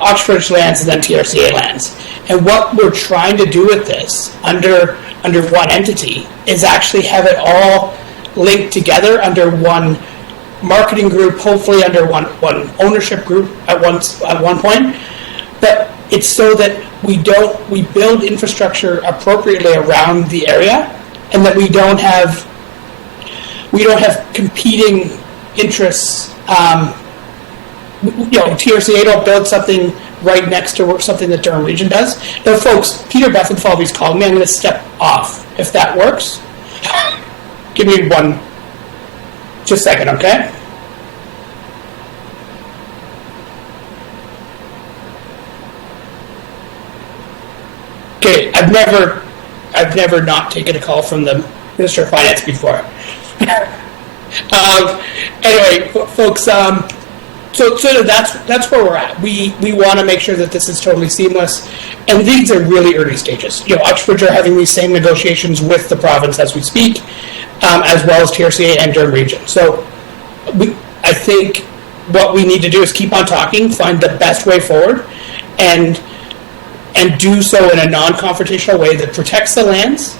Oxford lands and then TRCA lands. And what we're trying to do with this under one entity is actually have it all linked together under one marketing group, hopefully under one ownership group at one point. But it's so that we build infrastructure appropriately around the area, and that we don't have competing interests. TRCA don't build something right next to something that Durham Region does. Now, folks, Peter Bethenfalvy's calling me. I'm going to step off, if that works. Give me just a second, okay? Okay, I've never not taken a call from the Minister of Finance before. Anyway, folks, so that's where we're at. We want to make sure that this is totally seamless, and these are really early stages. Oxford are having these same negotiations with the province as we speak, as well as TRCA and Durham Region. So I think what we need to do is keep on talking, find the best way forward, and do so in a non-confrontational way that protects the lands,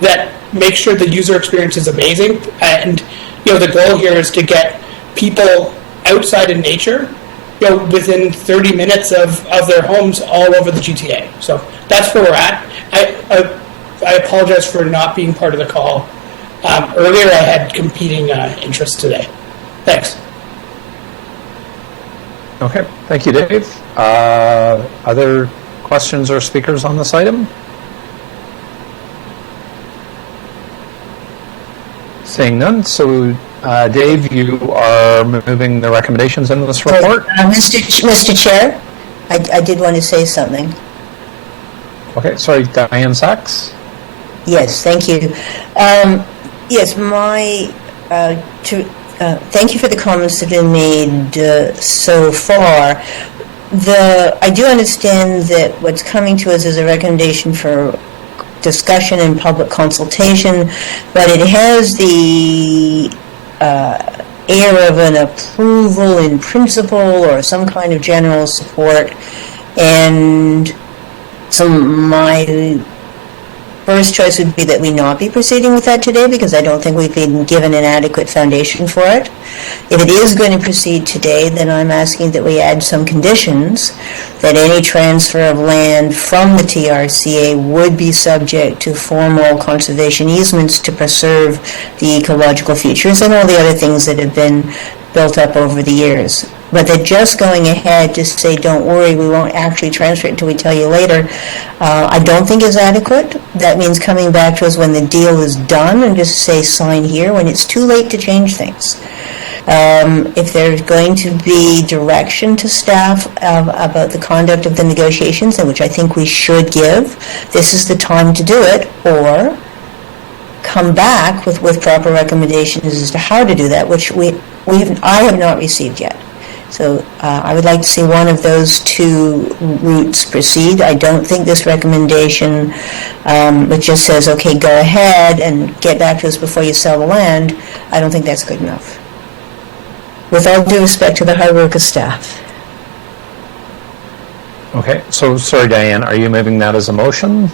that makes sure the user experience is amazing, and the goal here is to get people outside in nature, within 30 minutes of their homes all over the GTA. So that's where we're at. I apologize for not being part of the call. Earlier I had competing interests today. Thanks. Okay, thank you, Dave. Other questions or speakers on this item? Seeing none, so Dave, you are moving the recommendations in this report? Mr. Chair, I did want to say something. Okay, sorry, Diane Sachs? Yes, thank you. Yes, thank you for the comments that have been made so far. I do understand that what's coming to us is a recommendation for discussion and public consultation, but it has the air of an approval in principle or some kind of general support. And so my first choice would be that we not be proceeding with that today, because I don't think we've been given an adequate foundation for it. If it is going to proceed today, then I'm asking that we add some conditions that any transfer of land from the TRCA would be subject to formal conservation easements to preserve the ecological features and all the other things that have been built up over the years. But that just going ahead to say, don't worry, we won't actually transfer it until we tell you later, I don't think is adequate. That means coming back to us when the deal is done and just say, sign here, when it's too late to change things. If there's going to be direction to staff about the conduct of the negotiations, and which I think we should give, this is the time to do it, or come back with proper recommendations as to how to do that, which I have not received yet. So I would like to see one of those two routes proceed. I don't think this recommendation, which just says, okay, go ahead and get back to us before you sell the land, I don't think that's good enough. With all due respect to the hard work of staff. Okay, so sorry, Diane, are you moving that as a motion?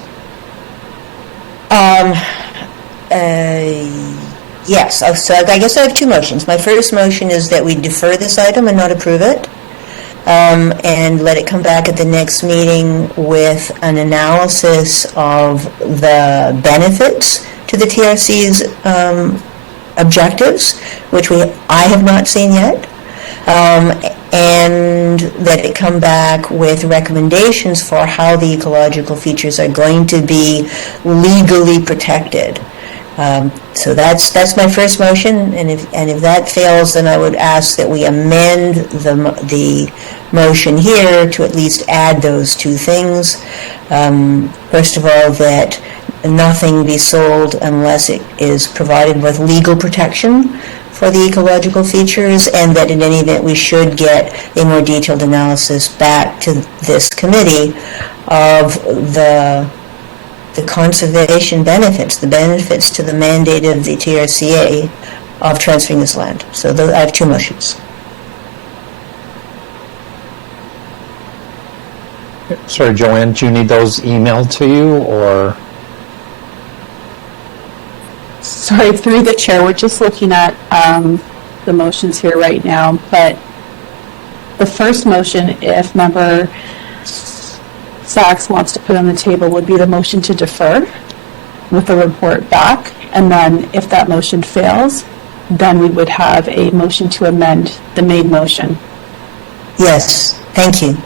Yes, so I guess I have two motions. My first motion is that we defer this item and not approve it, and let it come back at the next meeting with an analysis of the benefits to the TRC's objectives, which I have not seen yet, and that it come back with recommendations for how the ecological features are going to be legally protected. So that's my first motion, and if that fails, then I would ask that we amend the motion here to at least add those two things. First of all, that nothing be sold unless it is provided with legal protection for the ecological features, and that in any event we should get a more detailed analysis back to this committee of the conservation benefits, the benefits to the mandate of the TRCA of transferring this land. So I have two motions. Sorry, Joanne, do you need those emailed to you, or? Sorry, through the chair, we're just looking at the motions here right now, but the first motion, if member Sachs wants to put on the table, would be the motion to defer with the report back, and then if that motion fails, then we would have a motion to amend the main motion. Yes, thank you.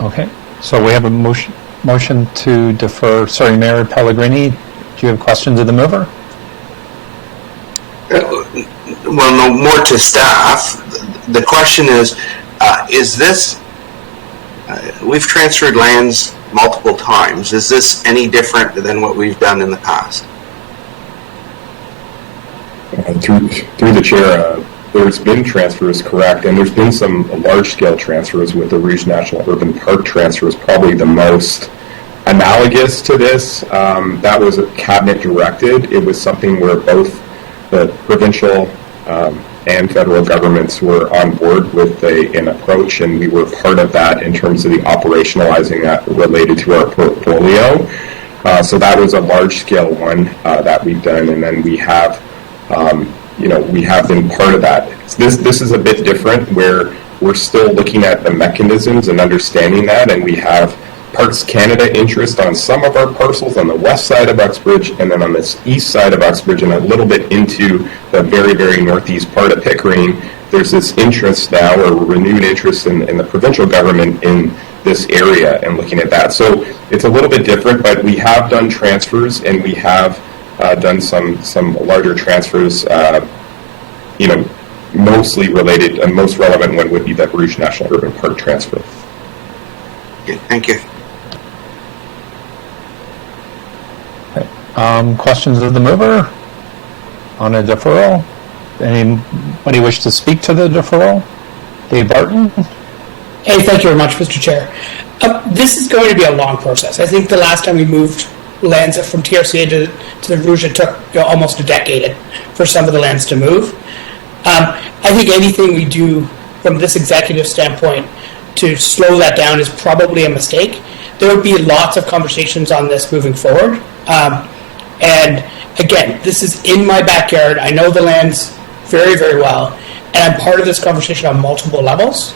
Okay, so we have a motion to defer. Sorry, Mayor Pellegrini, do you have questions of the mover? Well, no, more to staff. The question is this, we've transferred lands multiple times. Is this any different than what we've done in the past? Through the chair, there's been transfers, correct, and there's been some large-scale transfers with the Rouge National Urban Park transfer is probably the most analogous to this. That was cabinet directed. It was something where both the provincial and federal governments were on board with an approach, and we were part of that in terms of the operationalizing that related to our portfolio. So that was a large-scale one that we've done, and then we have, we have been part of that. This is a bit different, where we're still looking at the mechanisms and understanding that, and we have Parks Canada interest on some of our parcels on the west side of Uxbridge, and then on this east side of Uxbridge, and a little bit into the very, very northeast part of Pickering. There's this interest now, or renewed interest in the provincial government in this area and looking at that. So it's a little bit different, but we have done transfers, and we have done some larger transfers, mostly related, and most relevant one would be that Rouge National Urban Park transfer. Okay, thank you. Questions of the mover on a deferral? Anybody wish to speak to the deferral? Dave Barton? Hey, thank you very much, Mr. Chair. This is going to be a long process. I think the last time we moved lands from TRCA to the Rouge, it took almost a decade for some of the lands to move. I think anything we do from this executive standpoint to slow that down is probably a mistake. There would be lots of conversations on this moving forward. And again, this is in my backyard. I know the lands very, very well, and I'm part of this conversation on multiple levels.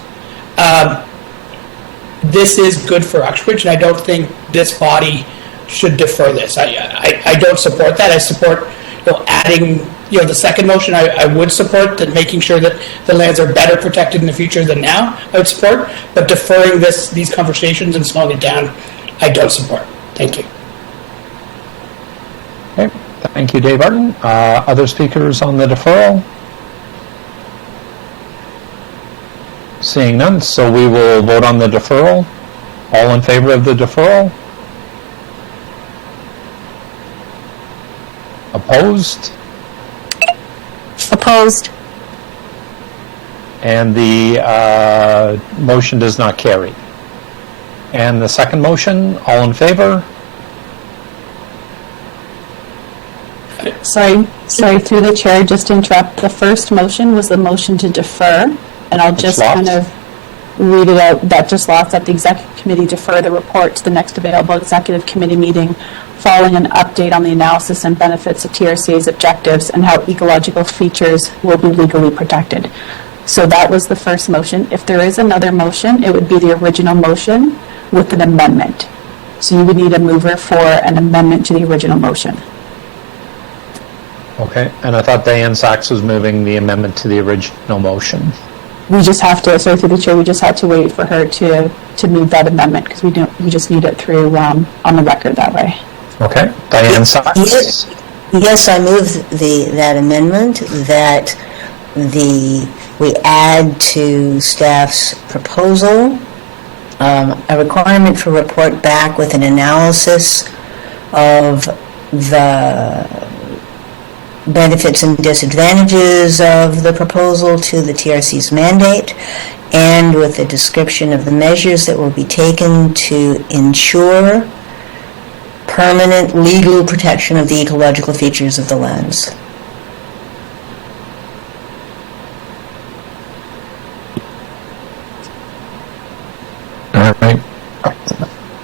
This is good for Uxbridge, and I don't think this body should defer this. I don't support that. I support adding the second motion. I would support that, making sure that the lands are better protected in the future than now. I would support, but deferring these conversations and slowing it down, I don't support. Thank you. Okay, thank you, Dave Barton. Other speakers on the deferral? Seeing none, so we will vote on the deferral. All in favor of the deferral? Opposed? Opposed. And the motion does not carry. And the second motion, all in favor? Sorry, through the chair, just to interrupt. The first motion was the motion to defer, and I'll just kind of read it out. That just lost that the executive committee defer the report to the next available executive committee meeting following an update on the analysis and benefits of TRCA's objectives and how ecological features will be legally protected. So that was the first motion. If there is another motion, it would be the original motion with an amendment. So you would need a mover for an amendment to the original motion. Okay, and I thought Diane Sachs was moving the amendment to the original motion. we just have to, sorry through the chair, we just had to wait for her to move that amendment because we just need it through on the record that way. Okay. Diane Sachs? Yes, I move that amendment that we add to staff's proposal a requirement for report back with an analysis of the benefits and disadvantages of the proposal to the TRC's mandate, and with a description of the measures that will be taken to ensure permanent legal protection of the ecological features of the lands. All right.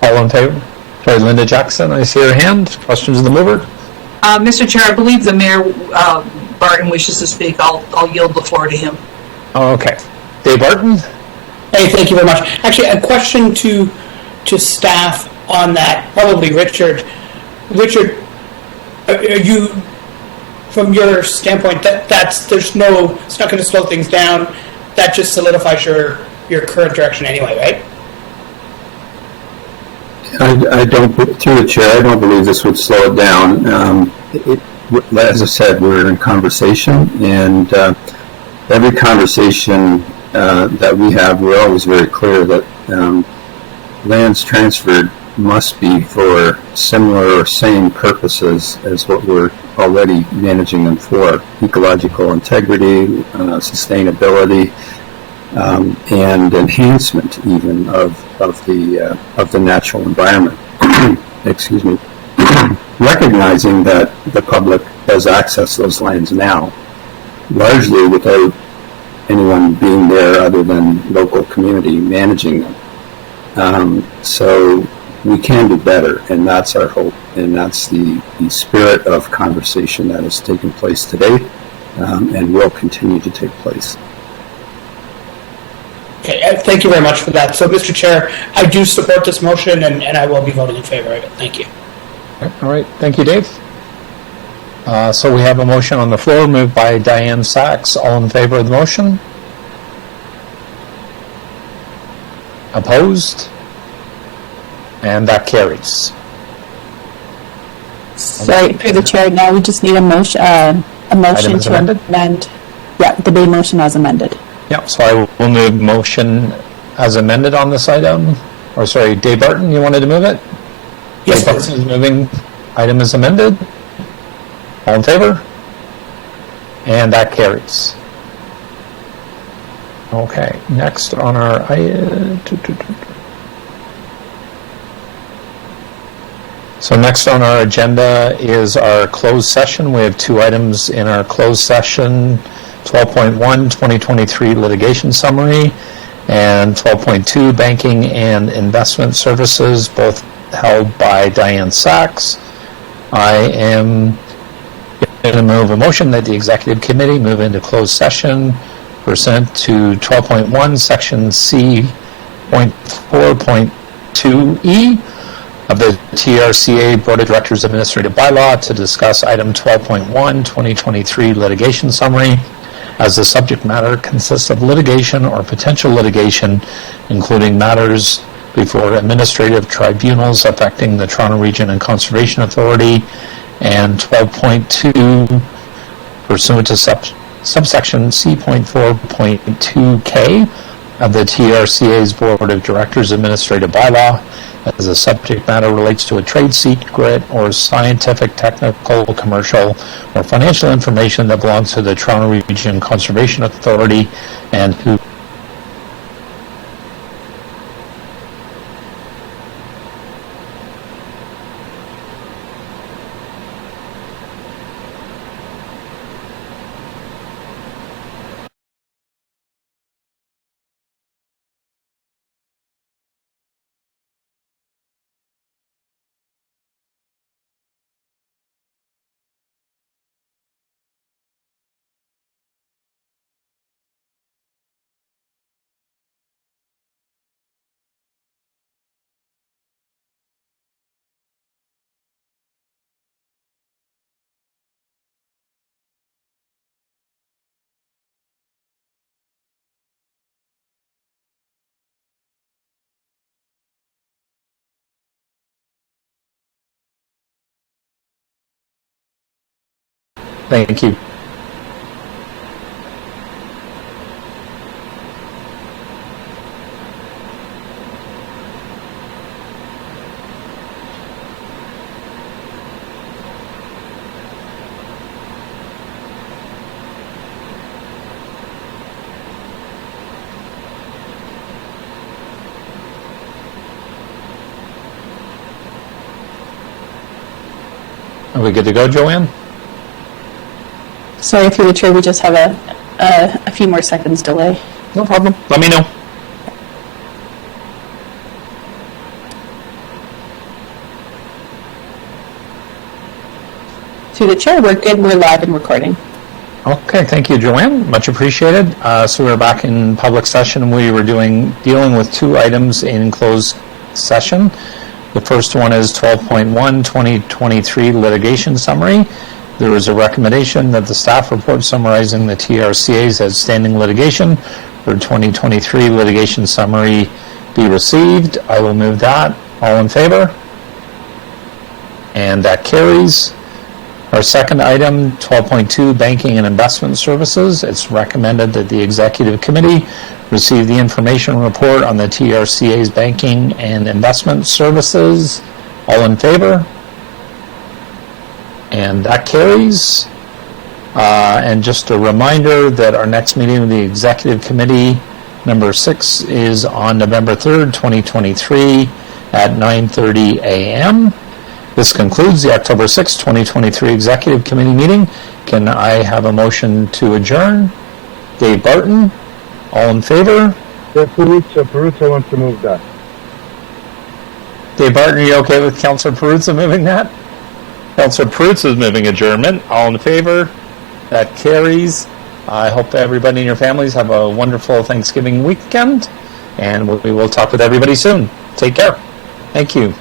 All in favor? Sorry, Linda Jackson, I see her hand. Questions of the mover? Mr. Chair, I believe the Mayor Barton wishes to speak. I'll yield the floor to him. Okay. Dave Barton? Hey, thank you very much. Actually, a question to staff on that, probably Richard. Richard, are you, from your standpoint, it's not going to slow things down. That just solidifies your current direction anyway, right? I don't, through the chair, I don't believe this would slow it down. As I said, we're in conversation, and every conversation that we have, we're always very clear that lands transferred must be for similar or same purposes as what we're already managing them for: ecological integrity, sustainability, and enhancement even of the natural environment. Excuse me. Recognizing that the public does access those lands now, largely without anyone being there other than local community managing them. So we can do better, and that's our hope, and that's the spirit of conversation that has taken place today and will continue to take place. Okay, thank you very much for that. So, Mr. Chair, I do support this motion, and I will be voting in favor of it. Thank you. All right. Thank you, Dave. So we have a motion on the floor moved by Diane Sachs. All in favor of the motion? Opposed? And that carries. Sorry, through the chair, now we just need a motion to amend. Yeah, the main motion as amended. Yeah, so I will move motion as amended on this item. Or sorry, Dave Barton, you wanted to move it? Yes, Dave Barton is moving item is amended. All in favor? And that carries. Okay, next on our So next on our agenda is our closed session. We have two items in our closed session: 12.1 2023 litigation summary and 12.2 banking and investment services, both held by Diane Sachs. I am going to move a motion that the executive committee move into closed session pursuant to 12.1 section C.4.2e of the TRCA Board of Directors Administrative Bylaw to discuss item 12.1 2023 litigation summary, as the subject matter consists of litigation or potential litigation, including matters before administrative tribunals affecting the Toronto Region and Conservation Authority, and 12.2 pursuant to subsection C.4.2k of the TRCA's Board of Directors Administrative Bylaw, as the subject matter relates to a trade secret or scientific, technical, commercial, or financial information that belongs to the Toronto Region Conservation Authority and who Thank you. Are we good to go, Joanne? Sorry, through the chair, we just have a few more seconds delay. No problem. Let me know. Through the chair, we're good. We're live and recording. Okay, thank you, Joanne. Much appreciated. So we're back in public session. We were dealing with two items in closed session. The first one is 12.1 2023 litigation summary. There was a recommendation that the staff report summarizing the TRCA's outstanding litigation for 2023 litigation summary be received. I will move that. All in favor? And that carries. Our second item, 12.2 banking and investment services. It's recommended that the executive committee receive the information report on the TRCA's banking and investment services. All in favor? And that carries. And just a reminder that our next meeting of the executive committee, number 6, is on November 3rd, 2023 at 9:30 a.m. This concludes the October 6, 2023 Executive Committee meeting. Can I have a motion to adjourn? Dave Barton, all in favor? Peruzza wants to move that. Dave Barton, are you okay with Councillor Peruzza moving that? Councillor Peruzza is moving adjournment. All in favor? That carries. I hope everybody and your families have a wonderful Thanksgiving weekend, and we will talk with everybody soon. Take care. Thank you.